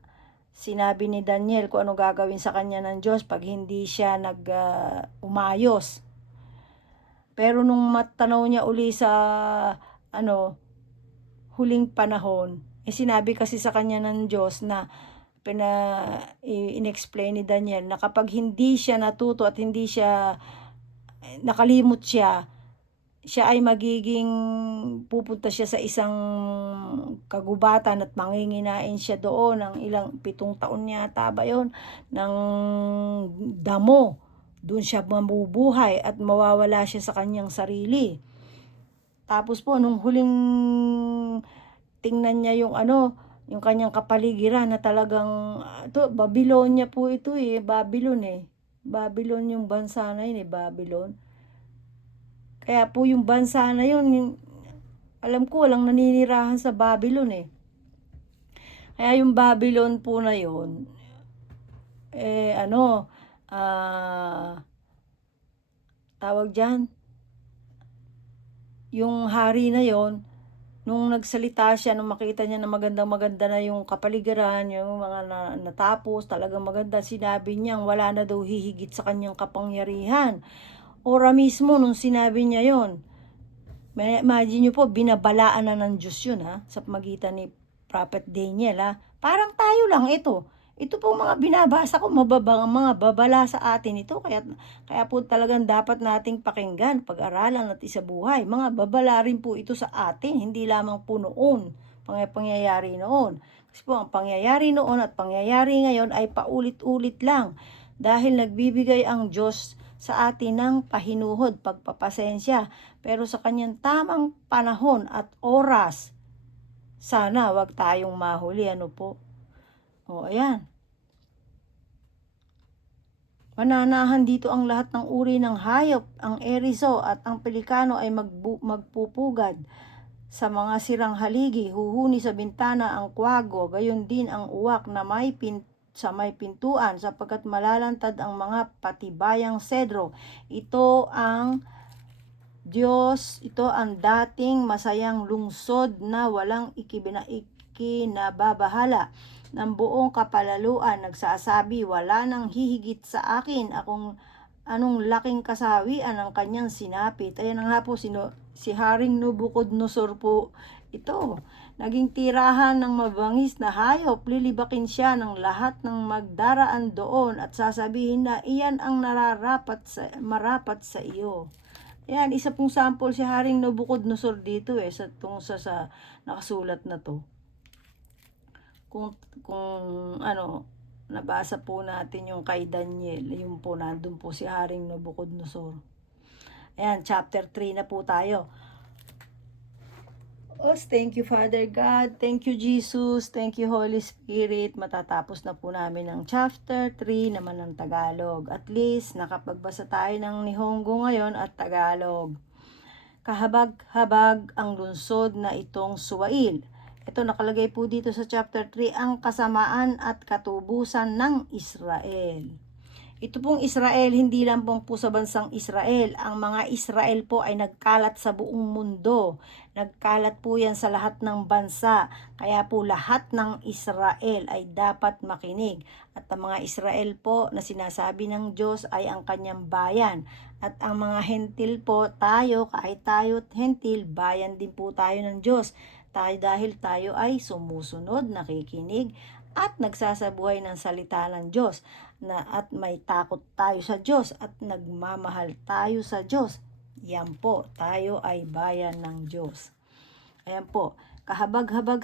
sinabi ni Daniel kung ano gagawin sa kanya ng Diyos pag hindi siya umayos. Pero nung matanaw niya uli sa huling panahon, sinabi kasi sa kanya ng Diyos na in-explain ni Daniel na kapag hindi siya natuto at hindi siya nakalimot siya ay pupunta siya sa isang kagubatan at manginginain siya doon ng 7 taon yata ba yun, ng damo. Doon siya mabubuhay at mawawala siya sa kanyang sarili. Tapos po, nung huling tingnan niya yung kanyang kapaligiran na talagang, Babylonia po ito Babylon Babylon yung bansa na yun Babylon. Kaya po yung bansa na yun, alam ko walang naninirahan sa Babylon Kaya yung Babylon po na yun, tawag dyan, yung hari na yon, nung nagsalita siya, nung makita niya na maganda na yung kapaligiran, yung mga natapos, talagang maganda, sinabi niyang wala na daw hihigit sa kanyang kapangyarihan. ora mismo nung sinabi niya yon. Imagine nyo po, binabalaan na ng Diyos yun sa magitan ni Prophet Daniel Parang tayo lang ito. Ito po mga binabasa ko, mababang mga babala sa atin ito. Kaya po talagang dapat nating pakinggan, pag-aralan at isabuhay. Mga babala rin po ito sa atin, hindi lamang po noon, pangyayari noon. Kasi po ang pangyayari noon at pangyayari ngayon ay paulit-ulit lang. Dahil nagbibigay ang Diyos sa atin ng pahinuhod, pagpapasensya. Pero sa kanyang tamang panahon at oras, sana wag tayong mahuli. Ano po? O, ayan. Mananahan dito ang lahat ng uri ng hayop. Ang eriso at ang pelikano ay magpupugad sa mga sirang haligi. Huhuni sa bintana ang kwago, gayon din ang uwak na sa may pintuan, sapagkat malalantad ang mga patibayang sedro. Ito ang Diyos, ito ang dating masayang lungsod na walang ikinababahala ng buong kapalaluan. Nagsasabi, wala nang hihigit sa akin, anong laking kasawian ang kanyang sinapit. Ayan nga po, si Haring Nabucodonosor po ito. Naging tirahan ng mabangis na hayop, lilibakin siya ng lahat ng magdaraan doon at sasabihin na iyan ang marapat sa iyo. Yan, isa pong sample si Haring Nabucodonosor dito sa nakasulat na to. Kung nabasa po natin yung kay Daniel, yung po nandun po si Haring Nabucodonosor. Ayan, chapter 3 na po tayo. Thank you Father God, thank you Jesus, thank you Holy Spirit. Matatapos na po namin ang chapter 3 naman ng Tagalog. At least nakapagbasa tayo ng Nihongo ngayon at Tagalog. Kahabag-habag ang lungsod na itong Suwail. Ito nakalagay po dito sa chapter 3, ang kasamaan at katubusan ng Israel. Ito pong Israel, hindi lang po sa bansang Israel. Ang mga Israel po ay nagkalat sa buong mundo. Nagkalat po yan sa lahat ng bansa. Kaya po lahat ng Israel ay dapat makinig. At ang mga Israel po na sinasabi ng Diyos ay ang kanyang bayan. At ang mga hentil po, tayo, kahit tayo hentil, bayan din po tayo ng Diyos. Dahil tayo ay sumusunod, nakikinig, at nagsasabuhay ng salita ng Diyos. At may takot tayo sa Diyos at nagmamahal tayo sa Diyos. Yan po, tayo ay bayan ng Diyos. Ayan po, kahabag-habag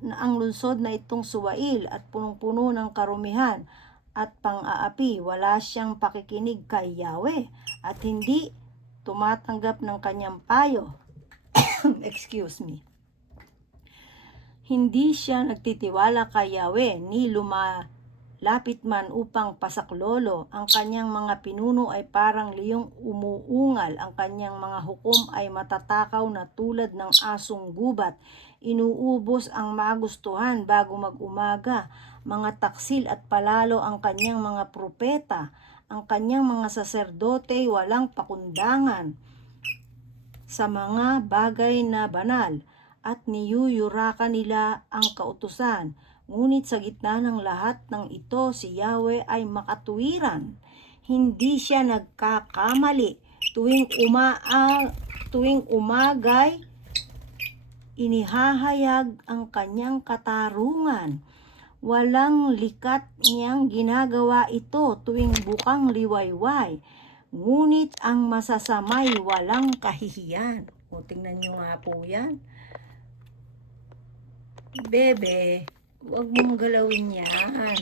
na ang lungsod na itong Suwail at punong-puno ng karumihan at pang-aapi. Wala siyang pakikinig kay Yahweh at hindi tumatanggap ng kanyang payo. Excuse me. Hindi siya nagtitiwala kay Yahweh ni lumalapit man upang pasaklolo. Ang kanyang mga pinuno ay parang liyong umuungal. Ang kanyang mga hukom ay matatakaw na tulad ng asong gubat. Inuubos ang magustuhan bago mag-umaga. Mga taksil at palalo ang kanyang mga propeta. Ang kanyang mga saserdote walang pakundangan sa mga bagay na banal. At niyuyurakan nila ang kautusan. Ngunit sa gitna ng lahat ng ito, si Yahweh ay makatuwiran. Hindi siya nagkakamali. Tuwing umagay, inihahayag ang kanyang katarungan. Walang likat niyang ginagawa ito tuwing bukang liwayway. Ngunit ang masasamay walang kahihiyan. O, tingnan nyo nga po yan. Bebe, huwag mong galawin yan.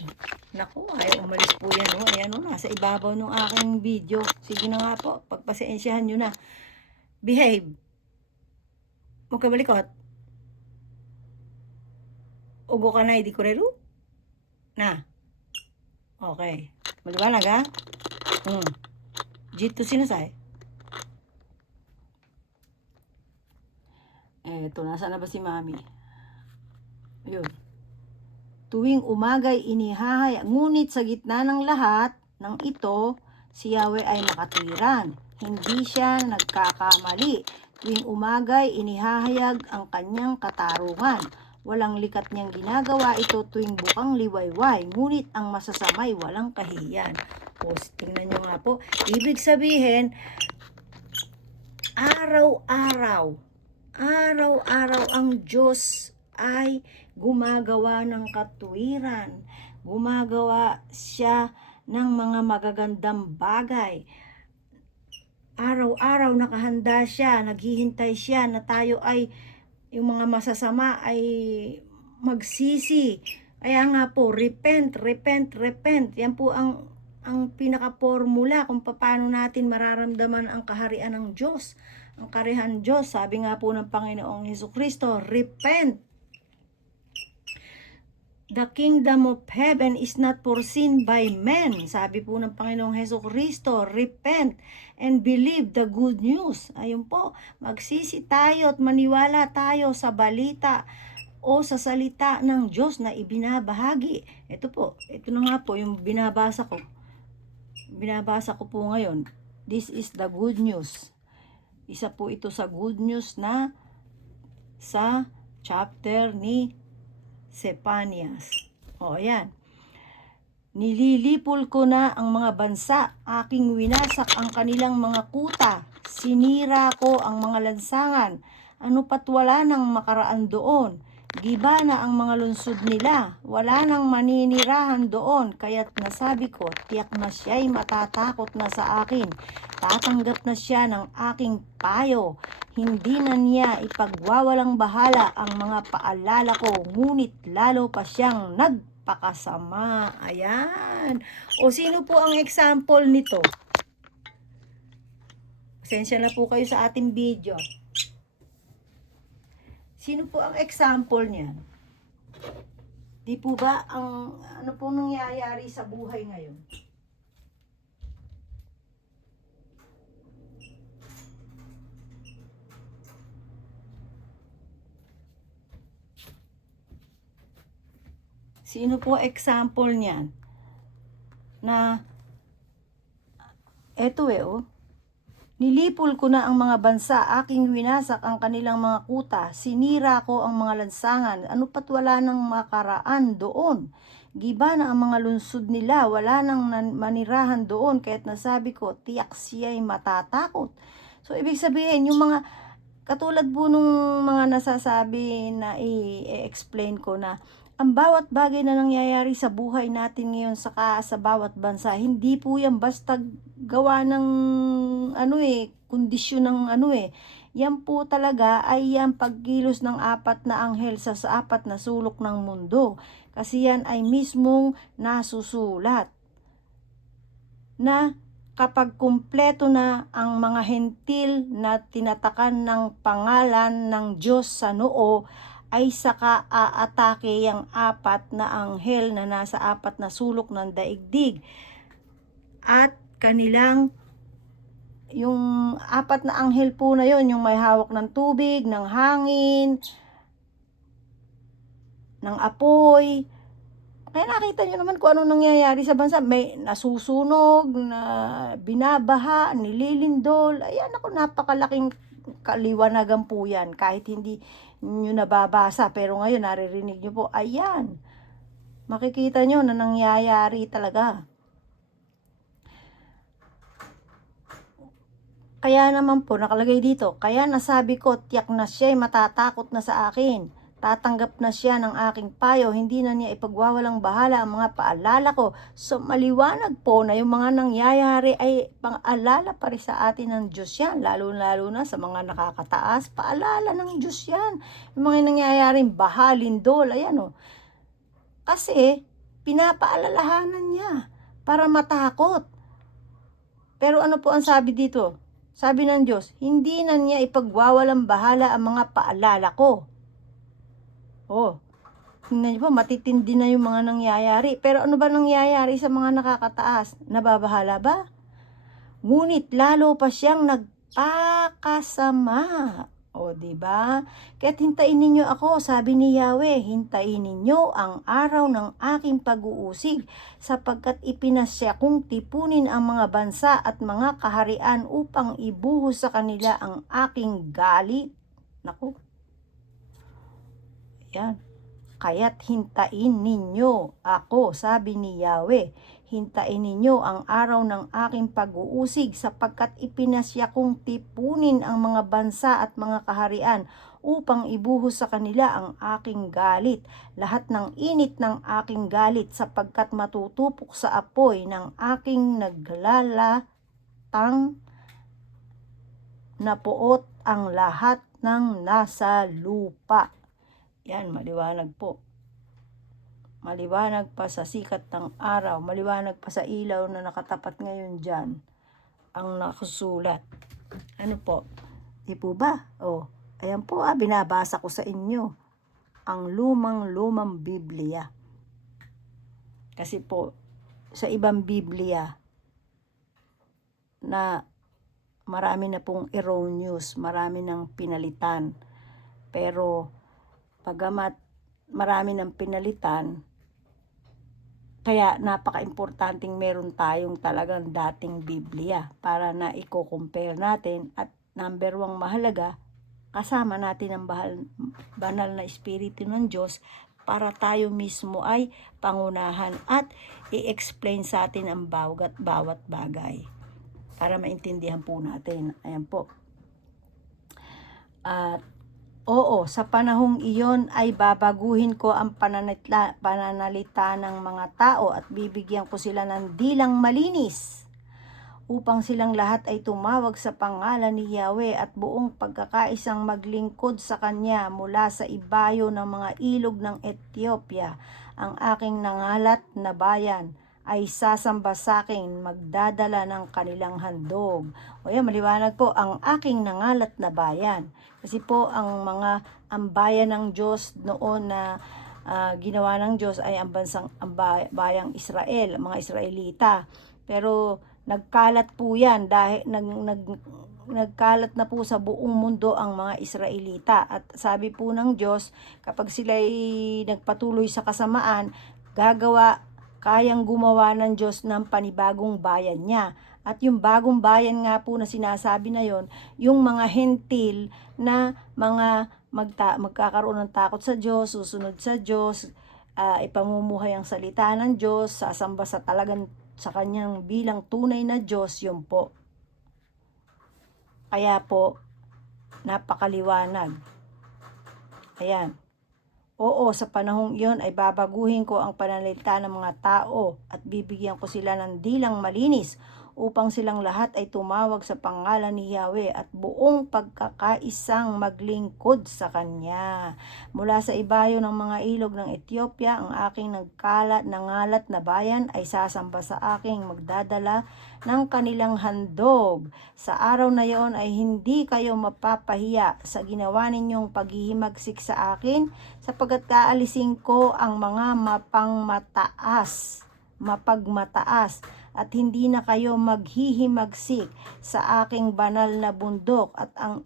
Naku, ayaw umalis po yan. Ayan nasa ibabaw ng aking video. Sige na nga po, pagpasensyahan nyo na. Behave. Huwag ka balikot. Ugo ka na, hindi ko rero. Na. Okay. Maliwanag Jito sinasay. Eto, nasa na ba si Mami? Yun. Tuwing umagay inihahayag, ngunit sa gitna ng lahat ng ito, si Yahweh ay nakatwiran. Hindi siya nagkakamali. Tuwing umagay inihahayag ang kanyang katarungan. Walang likat niyang ginagawa ito tuwing bukang liwayway, ngunit ang masasamay walang kahiyan. O, tingnan nyo nga po. Ibig sabihin, araw-araw ang Diyos ay gumagawa ng katuwiran. Gumagawa siya ng mga magagandang bagay. Araw-araw nakahanda siya, naghihintay siya na tayo ay, yung mga masasama ay magsisi. Kaya nga po, repent. Yan po ang pinaka-formula kung paano natin mararamdaman ang kaharian ng Diyos. Ang kaharian Diyos, sabi nga po ng Panginoong Hesukristo, repent. The kingdom of heaven is not foreseen by men. Sabi po ng Panginoong Hesukristo, repent and believe the good news. Ayun po, magsisi tayo at maniwala tayo sa balita o sa salita ng Diyos na ibinabahagi. Ito po, ito na nga po yung binabasa ko. Binabasa ko po ngayon. This is the good news. Isa po ito sa good news na sa chapter ni Sepanias. O, ayan. Nililipol ko na ang mga bansa, aking winasak ang kanilang mga kuta, sinira ko ang mga lansangan, ano pat wala nang makaraan doon. Giba na ang mga lungsod nila, wala nang maninirahan doon, kaya't nasabi ko, tiyak na siya'y matatakot na sa akin. Tatanggap na siya ng aking payo. Hindi na niya ipagwawalang bahala ang mga paalala ko, ngunit lalo pa siyang nagpakasama. Ayan. O, sino po ang example nito? Pasensya na po kayo sa ating video. Sino po ang example niya? Di po ba ang ano po nangyayari sa buhay ngayon? Sino po example niyan? Na eto oh. Nilipol ko na ang mga bansa, aking winasak ang kanilang mga kuta, sinira ko ang mga lansangan, ano pat wala nang makaraan doon. Giba na ang mga lungsod nila, wala nang manirahan doon, kaya't nasabi ko, tiyak siya'y matatakot. So, ibig sabihin, yung mga, katulad po nung mga nasasabi na i-explain ko na, ang bawat bagay na nangyayari sa buhay natin ngayon sa bawat bansa, hindi po yan basta gawa ng kondisyon ng yan po talaga ay yan pagkilos ng apat na anghel sa apat na sulok ng mundo. Kasi yan ay mismong nasusulat na kapag kumpleto na ang mga hentil na tinatakan ng pangalan ng Diyos sa noo, ay saka aatake yung apat na anghel na nasa apat na sulok ng daigdig. At kanilang, yung apat na anghel po na yon, yung may hawak ng tubig, ng hangin, ng apoy. Kaya nakita nyo naman kung anong nangyayari sa bansa. May nasusunog, na binabaha, nililindol. Ayan ako, napakalaking kaliwanagan po yan. Kahit hindi nyo nababasa, pero ngayon naririnig nyo po, ayan. Makikita nyo na nangyayari talaga. Kaya naman po, nakalagay dito, kaya nasabi ko, tiyak na siya'y matatakot na sa akin. Tatanggap na siya ng aking payo, hindi na niya ipagwawalang bahala ang mga paalala ko. So, maliwanag po na yung mga nangyayari ay pang-alala pa rin sa atin ng Diyos yan. Lalo-lalo na sa mga nakakataas, paalala ng Diyos yan. Yung mga nangyayaring baha, lindol, ayan o. Kasi, pinapaalalahanan niya para matakot. Pero ano po ang sabi dito? Sabi ng Diyos, hindi na niya ipagwawalang bahala ang mga paalala ko. Oh, tingnan niyo po, matitindi na yung mga nangyayari. Pero ano ba nangyayari sa mga nakakataas? Nababahala ba? Ngunit lalo pa siyang nagpakasama. O, diba? Kaya't hintayin ninyo ako, sabi ni Yahweh, hintayin ninyo ang araw ng aking pag-uusig, sapagkat ipinasya kong tipunin ang mga bansa at mga kaharian upang ibuhos sa kanila ang aking galit. Naku. Yan. Kaya't hintayin ninyo ako, sabi ni Yahweh. hintayin ninyo ang araw ng aking pag-uusig, sapagkat ipinasya kong tipunin ang mga bansa at mga kaharian upang ibuhos sa kanila ang aking galit, lahat ng init ng aking galit, sapagkat matutupok sa apoy ng aking naglalatang na puot ang lahat ng nasa lupa. Yan, maliwanag po. Maliwanag pa sa sikat ng araw, maliwanag pa sa ilaw na nakatapat ngayon dyan, ang nakasulat. Ano po? Di po ba? Ayan po, binabasa ko sa inyo ang lumang Biblia. Kasi po, sa ibang Biblia na marami na pong erroneous, marami ng pinalitan. Pero, pagamat marami ng pinalitan, kaya napaka-importanting meron tayong talagang dating Biblia para na i-compare natin, at number 1 mahalaga, kasama natin ang banal na Espiritu ng Diyos para tayo mismo ay pangunahan at i-explain sa atin ang bawat bagay para maintindihan po natin. Ayan po. At oo, sa panahong iyon ay babaguhin ko ang pananalita ng mga tao at bibigyan ko sila ng dilang malinis upang silang lahat ay tumawag sa pangalan ni Yahweh at buong pagkakaisang maglingkod sa Kanya mula sa ibayo ng mga ilog ng Ethiopia. Ang aking nangalat na bayan ay sasamba sa akin, magdadala ng kanilang handog. O yan, maliwanag po, ang aking nangalat na bayan. Kasi po ang bayan ng Diyos noon na ginawa ng Diyos ay ang bayang Israel, mga Israelita. Pero nagkalat po yan dahil nagkalat na po sa buong mundo ang mga Israelita. At sabi po ng Diyos, kapag sila'y nagpatuloy sa kasamaan, kayang gumawa ng Diyos ng panibagong bayan niya. At yung bagong bayan nga po na sinasabi na yon, yung mga hentil na mga magkakaroon ng takot sa Diyos, susunod sa Diyos, ipamumuhay ang salita ng Diyos, sasamba sa Kanyang bilang tunay na Diyos, yun po. Kaya po, napakaliwanag. Ayan. Oo, sa panahong iyon ay babaguhin ko ang pananalita ng mga tao at bibigyan ko sila ng dilang malinis upang silang lahat ay tumawag sa pangalan ni Yahweh at buong pagkakaisang maglingkod sa Kanya. Mula sa ibayo ng mga ilog ng Ethiopia, ang aking nangalat na bayan ay sasamba sa aking, magdadala ng kanilang handog. Sa araw na iyon ay hindi kayo mapapahiya sa ginawa ninyong paghihimagsik sa akin, sapagkat aalisin ko ang mga mapagmataas at hindi na kayo maghihimagsik sa aking banal na bundok, at ang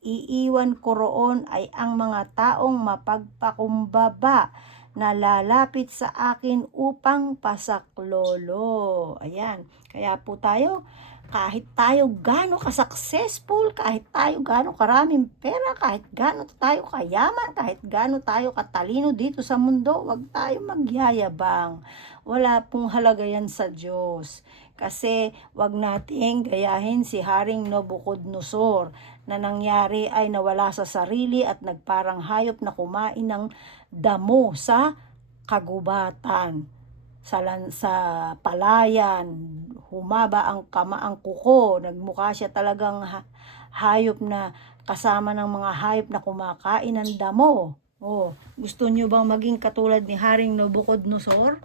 iiwan ko roon ay ang mga taong mapagpakumbaba na lalapit sa akin upang pasaklolo. Ayan, kaya po tayo, kahit tayo gaano ka-successful, kahit tayo gaano karaming pera, kahit gaano tayo kayaman, kahit gaano tayo katalino dito sa mundo, wag tayo magyayabang. Wala pong halaga yan sa Diyos. Kasi wag nating gayahin si Haring Nabucodonosor na nangyari ay nawala sa sarili at nagparang hayop na kumain ng damo sa kagubatan. Sa palayan, humaba ang kuko, nagmukha siya talagang hayop na kasama ng mga hayop na kumakain ng damo. Gusto nyo bang maging katulad ni Haring Nabucodonosor?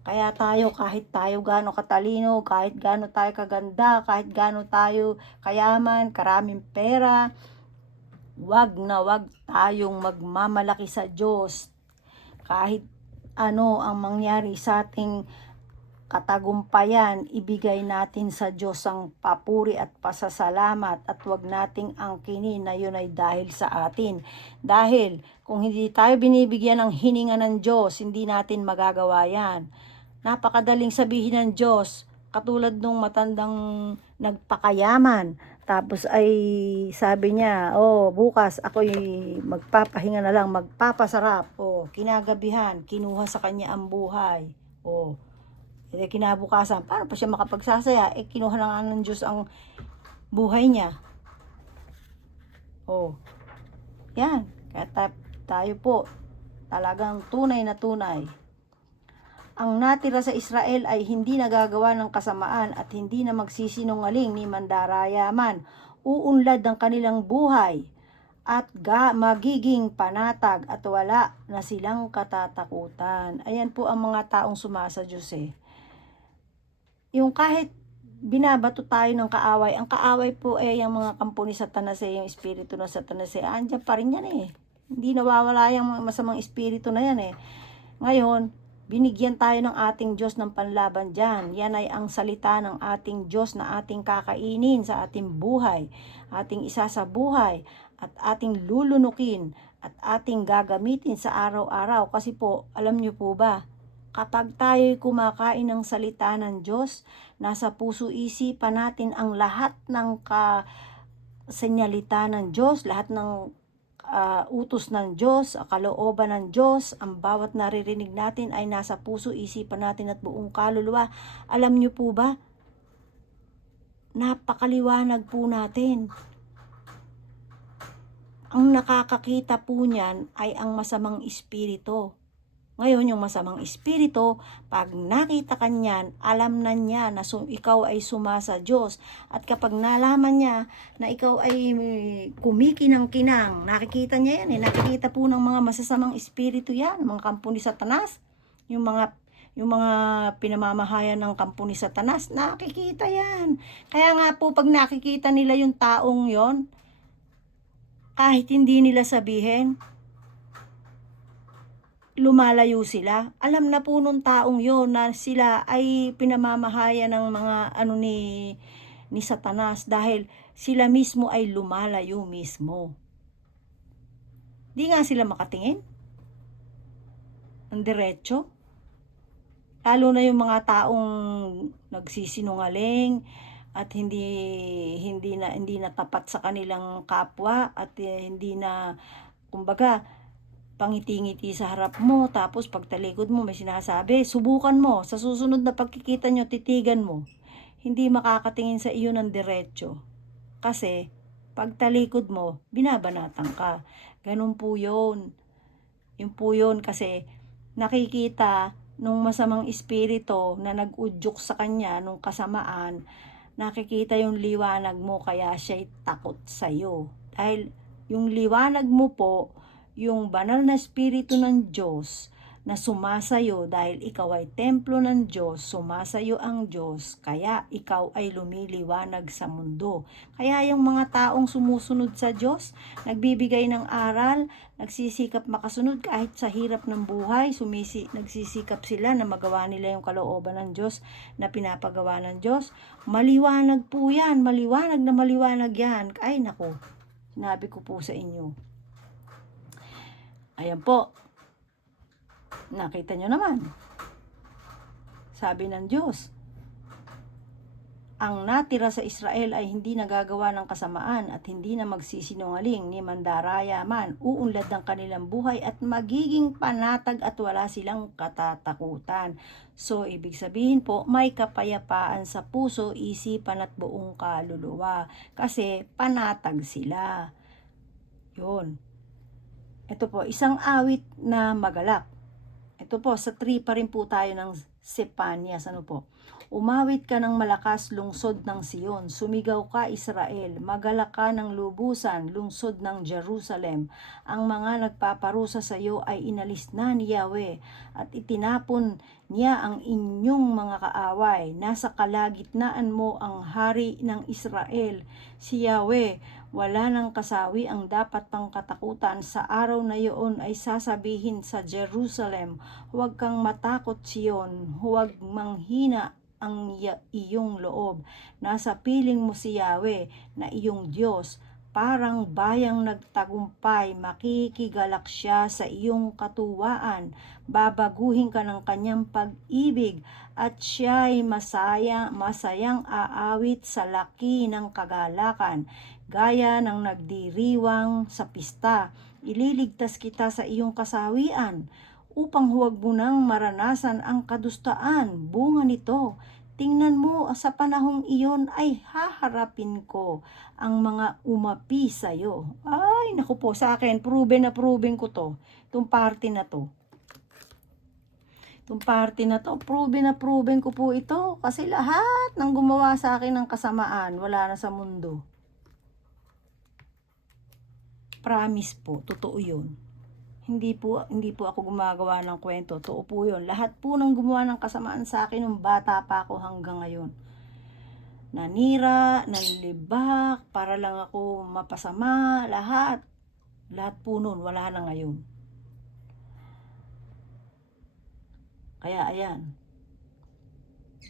Kaya tayo, kahit tayo gaano katalino, kahit gaano tayo kaganda, kahit gaano tayo kayaman, karaming pera, wag tayong magmamalaki sa Diyos. Kahit ano ang mangyari sa ating katagumpayan, ibigay natin sa Diyos ang papuri at pasasalamat, at wag nating angkinin na yun ay dahil sa atin. Dahil kung hindi tayo binibigyan ng hininga ng Diyos, hindi natin magagawa yan. Napakadaling sabihin ng Diyos, katulad nung matandang nagpakayaman, tapos ay sabi niya, bukas ako'y magpapahinga na lang, magpapasarap. Kinagabihan, kinuha sa kanya ang buhay. O, kinabukasan, paano pa siya makapagsasaya? Kinuha na nga ng Diyos ang buhay niya. O, yan. Kaya tayo po, talagang tunay na tunay. Ang natira sa Israel ay hindi nagagawa ng kasamaan at hindi na magsisinungaling ni mandaraya man. Uunlad ang kanilang buhay at magiging panatag at wala na silang katatakutan. Ayan po ang mga taong sumasa Diyos eh. Yung kahit binabato tayo ng kaaway, ang kaaway po eh yung mga kampo ni Satanas eh, yung espiritu ng Satanas eh, andyan pa rin yan eh. Hindi nawawala yung masamang espiritu na yan eh. Ngayon, binigyan tayo ng ating Diyos ng panlaban dyan. Yan ay ang salita ng ating Diyos na ating kakainin sa ating buhay, ating isa sa buhay, at ating lulunukin, at ating gagamitin sa araw-araw. Kasi po, alam nyo po ba, kapag tayo'y kumakain ng salita ng Diyos, nasa puso isipan natin ang lahat ng senyalita ng Diyos, lahat ng utos ng Diyos, kalooban ng Diyos, ang bawat naririnig natin ay nasa puso, isipan natin at buong kaluluwa. Alam niyo po ba, napakaliwanag po natin. Ang nakakakita po niyan ay ang masamang espiritu. Ngayon, yung masamang espiritu, pag nakita ka niyan, alam na niya na ikaw ay sumasa Diyos. At kapag nalaman niya na ikaw ay kumikinang-kinang, nakikita niya yan eh, nakikita po ng mga masasamang espiritu yan, mga kampo ni Satanas, yung mga pinamamahayan ng kampo ni Satanas, nakikita yan. Kaya nga po, pag nakikita nila yung taong yon, kahit hindi nila sabihin, lumalayo sila. Alam na po nung taong yon na sila ay pinamamahaya ng mga ni Satanas dahil sila mismo ay lumalayo mismo. Di nga sila makatingin ang diretso. Lalo na yung mga taong nagsisinungaling at hindi na tapat sa kanilang kapwa at hindi na, kumbaga, pangiti-ngiti sa harap mo, tapos pagtalikod mo may sinasabi, subukan mo, sa susunod na pagkikita nyo, titigan mo. Hindi makakatingin sa iyo ng diretso. Kasi, pagtalikod mo, binabanatan ka. Ganun po yun. Yun po yun kasi nakikita nung masamang espiritu na nag-udyok sa kanya, nung kasamaan, nakikita yung liwanag mo kaya siya'y takot sa'yo. Dahil yung liwanag mo po, yung banal na espiritu ng Diyos na sumasayo dahil ikaw ay templo ng Diyos, sumasayo ang Diyos, kaya ikaw ay lumiliwanag sa mundo. Kaya yung mga taong sumusunod sa Diyos, nagbibigay ng aral, nagsisikap makasunod kahit sa hirap ng buhay, nagsisikap sila na magawa nila yung kalooban ng Diyos na pinapagawa ng Diyos. Maliwanag po yan, maliwanag na maliwanag yan. Ay nako, sinabi ko po sa inyo. Ayan po. Nakita nyo naman. Sabi ng Diyos, ang natira sa Israel ay hindi nagagawa ng kasamaan at hindi na magsisinungaling ni mandaraya man. Uunlad ang kanilang buhay at magiging panatag at wala silang katatakutan. So, ibig sabihin po, may kapayapaan sa puso, isipan at buong kaluluwa. Kasi panatag sila. Yun. Ito po, isang awit na magalak. Ito po, sa 3 pa rin po tayo ng Sepanias. Ano po? Umawit ka ng malakas, lungsod ng Sion. Sumigaw ka, Israel. Magalak ka ng lubusan, lungsod ng Jerusalem. Ang mga nagpaparusa sa iyo ay inalis na ni Yahweh at itinapon niya ang inyong mga kaaway. Nasa kalagitnaan mo ang hari ng Israel, si Yahweh. Wala nang kasawi ang dapat pang katakutan. Sa araw na iyon ay sasabihin sa Jerusalem, huwag kang matakot, Sion, huwag manghina ang iyong loob. Nasa piling mo si Yahweh na iyong Diyos. Parang bayang nagtagumpay, makikigalak siya sa iyong katuwaan. Babaguhin ka ng kanyang pag-ibig at siya'y masayang aawit sa laki ng kagalakan. Gaya ng nagdiriwang sa pista, ililigtas kita sa iyong kasawian. upang huwag mo nang maranasan ang kadustaan, bunga nito. Tingnan mo, sa panahong iyon ay haharapin ko ang mga umapi sa'yo. Ay, naku po, sa akin, proven ko to. Itong parte na to. Proven ko po ito. Kasi lahat ng gumawa sa akin ng kasamaan, wala na sa mundo. Promise po, totoo yun. Hindi po ako gumagawa ng kwento. Totoo po yun. Lahat po ng gumawa ng kasamaan sa akin nung bata pa ako hanggang ngayon. Nanira, nanlibak, para lang ako mapasama, lahat. Lahat po nun, wala na ngayon. Kaya ayan,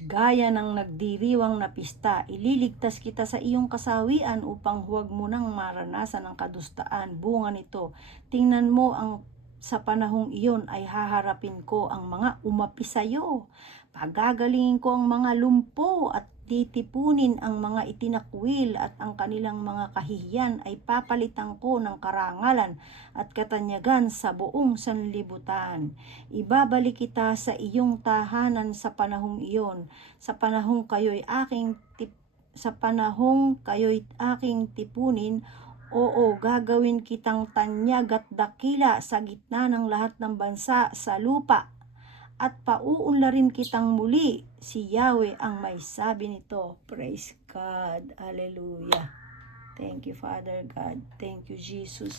gaya ng nagdiriwang na pista, ililigtas kita sa iyong kasawian upang huwag mo nang maranasan ang kadustaan, bunga nito. Tingnan mo, sa panahong iyon ay haharapin ko ang mga umapi sa'yo. Pagagalingin ko ang mga lumpo at titipunin ang mga itinakwil, at ang kanilang mga kahihiyan ay papalitan ko ng karangalan at katanyagan sa buong sanlibutan. Ibabalik kita sa iyong tahanan sa panahong iyon, sa panahong kayo'y aking tipunin. Oo, gagawin kitang tanyag at dakila sa gitna ng lahat ng bansa sa lupa, at pauunlarin kitang muli. Si Yahweh ang may sabi nito. Praise God. Hallelujah. Thank you, Father God. Thank you, Jesus.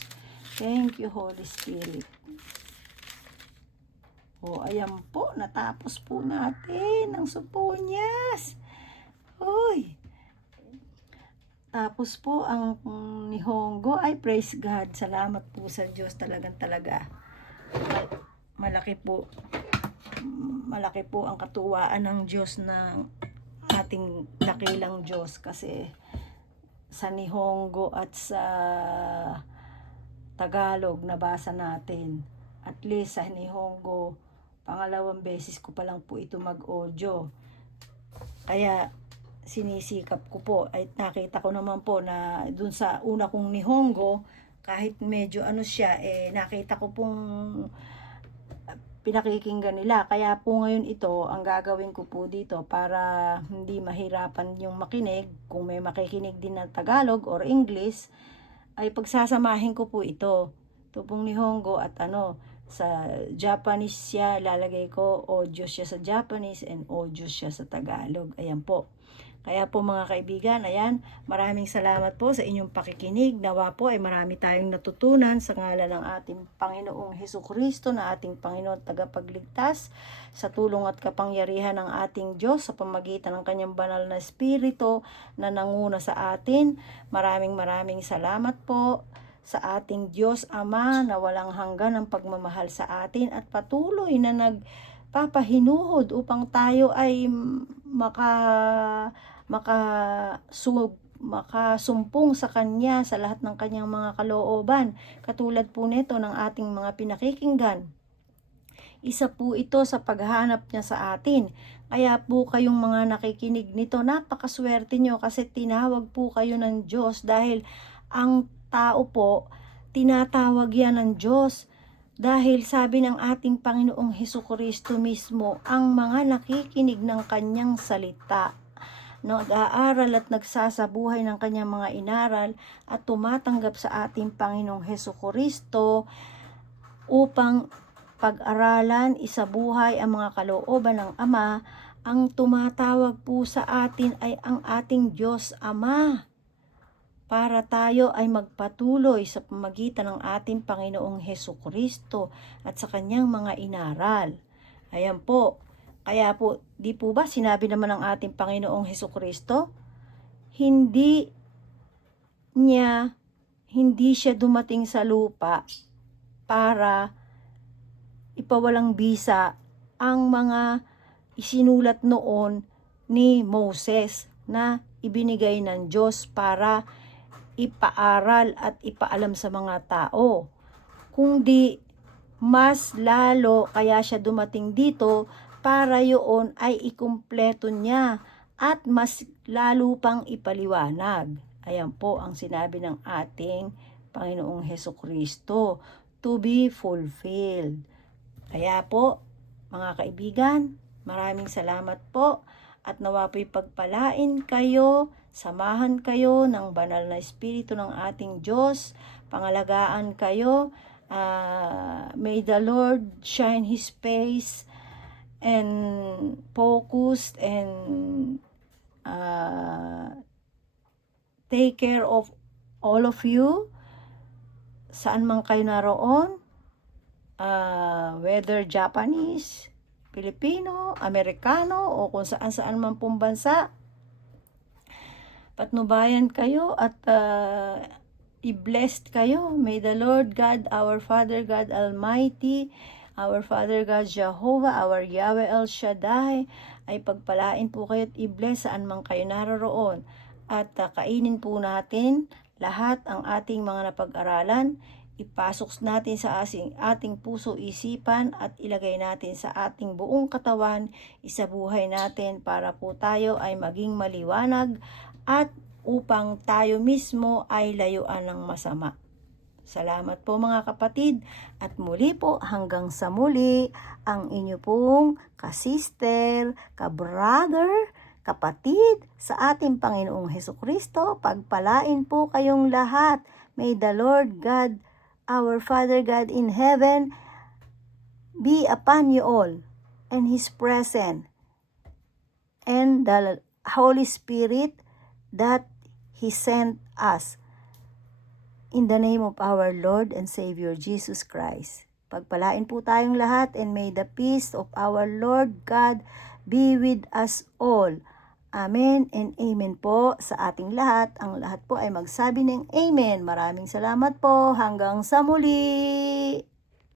Thank you, Holy Spirit. O, ayan po. Natapos po natin ang Suponyas. Uy. Tapos po ang Nihongo. Ay, praise God. Salamat po sa Diyos. Talaga. Malaki po ang katuwaan ng Diyos, ng ating dakilang Diyos, kasi sa Nihongo at sa Tagalog nabasa natin. At least sa Nihongo, pangalawang beses ko pa lang po ito mag-audio. Kaya sinisikap ko po, ay nakita ko naman po na dun sa una kong Nihongo, kahit medyo siya, nakita ko pong pinakikinggan nila. Kaya po ngayon ito, ang gagawin ko po dito para hindi mahirapan yung makinig, kung may makikinig din ng Tagalog or English, ay pagsasamahin ko po ito. Ito pong Nihongo at sa Japanese siya, lalagay ko audio siya sa Japanese and audio siya sa Tagalog. Ayan po. Kaya po mga kaibigan, ayan, maraming salamat po sa inyong pakikinig. Nawa po ay marami tayong natutunan sa ngalan ng ating Panginoong Hesukristo, na ating Panginoon tagapagligtas, sa tulong at kapangyarihan ng ating Diyos sa pamagitan ng kanyang banal na Espiritu na nanguna sa atin. Maraming salamat po sa ating Diyos Ama na walang hanggan ang pagmamahal sa atin, at patuloy na nagpapahinuhod upang tayo ay makasumpong sa Kanya sa lahat ng Kanyang mga kalooban. Katulad po nito ng ating mga pinakikinggan. Isa po ito sa paghahanap niya sa atin. Kaya po kayong mga nakikinig nito, napakaswerte nyo, kasi tinawag po kayo ng Diyos, dahil ang tao po, tinatawag yan ng Diyos. Dahil sabi ng ating Panginoong Hesukristo mismo, ang mga nakikinig ng Kanyang salita, nag-aaral at nagsasabuhay ng Kanyang mga inaral, at tumatanggap sa ating Panginoong Hesukristo upang pag-aralan, isabuhay ang mga kalooban ng Ama, ang tumatawag po sa atin ay ang ating Diyos Ama, para tayo ay magpatuloy sa pamagitan ng ating Panginoong Hesukristo at sa Kanyang mga inaral. Ayan po. Kaya po, di po ba sinabi naman ng ating Panginoong Hesukristo, hindi siya dumating sa lupa para ipawalang bisa ang mga isinulat noon ni Moses na ibinigay ng Diyos para ipaaral at ipaalam sa mga tao, kundi mas lalo kaya siya dumating dito para yun ay ikumpleto niya at mas lalo pang ipaliwanag. Ayan po ang sinabi ng ating Panginoong Hesukristo, to be fulfilled. Kaya po, mga kaibigan, maraming salamat po at nawa po'y pagpalain kayo, samahan kayo ng banal na Espiritu ng ating Diyos, pangalagaan kayo. May the Lord shine His face and focus and take care of all of you, saan man kayo naroon, whether Japanese, Pilipino, Amerikano, o kung saan-saan man pong bansa. Patnubayan kayo at i-blessed kayo. May the Lord God, our Father God Almighty, our Father God Jehovah, our Yahweh El Shaddai, ay pagpalain po kayo at i-bless saan man kayo naroroon. At kainin po natin lahat ang ating mga napag-aralan. Ipasok natin sa ating puso, isipan at ilagay natin sa ating buong katawan, isabuhay natin para po tayo ay maging maliwanag at upang tayo mismo ay layuan ng masama. Salamat po mga kapatid at muli po hanggang sa muli ang inyo pong kasister, kabrother, kapatid sa ating Panginoong Hesukristo. Pagpalain po kayong lahat. May the Lord God, our Father God in heaven, be upon you all, and His presence, and the Holy Spirit that He sent us. In the name of our Lord and Savior Jesus Christ. Pagpalain po tayong lahat, and may the peace of our Lord God be with us all. Amen and amen po sa ating lahat. Ang lahat po ay magsabi ng amen. Maraming salamat po. Hanggang sa muli.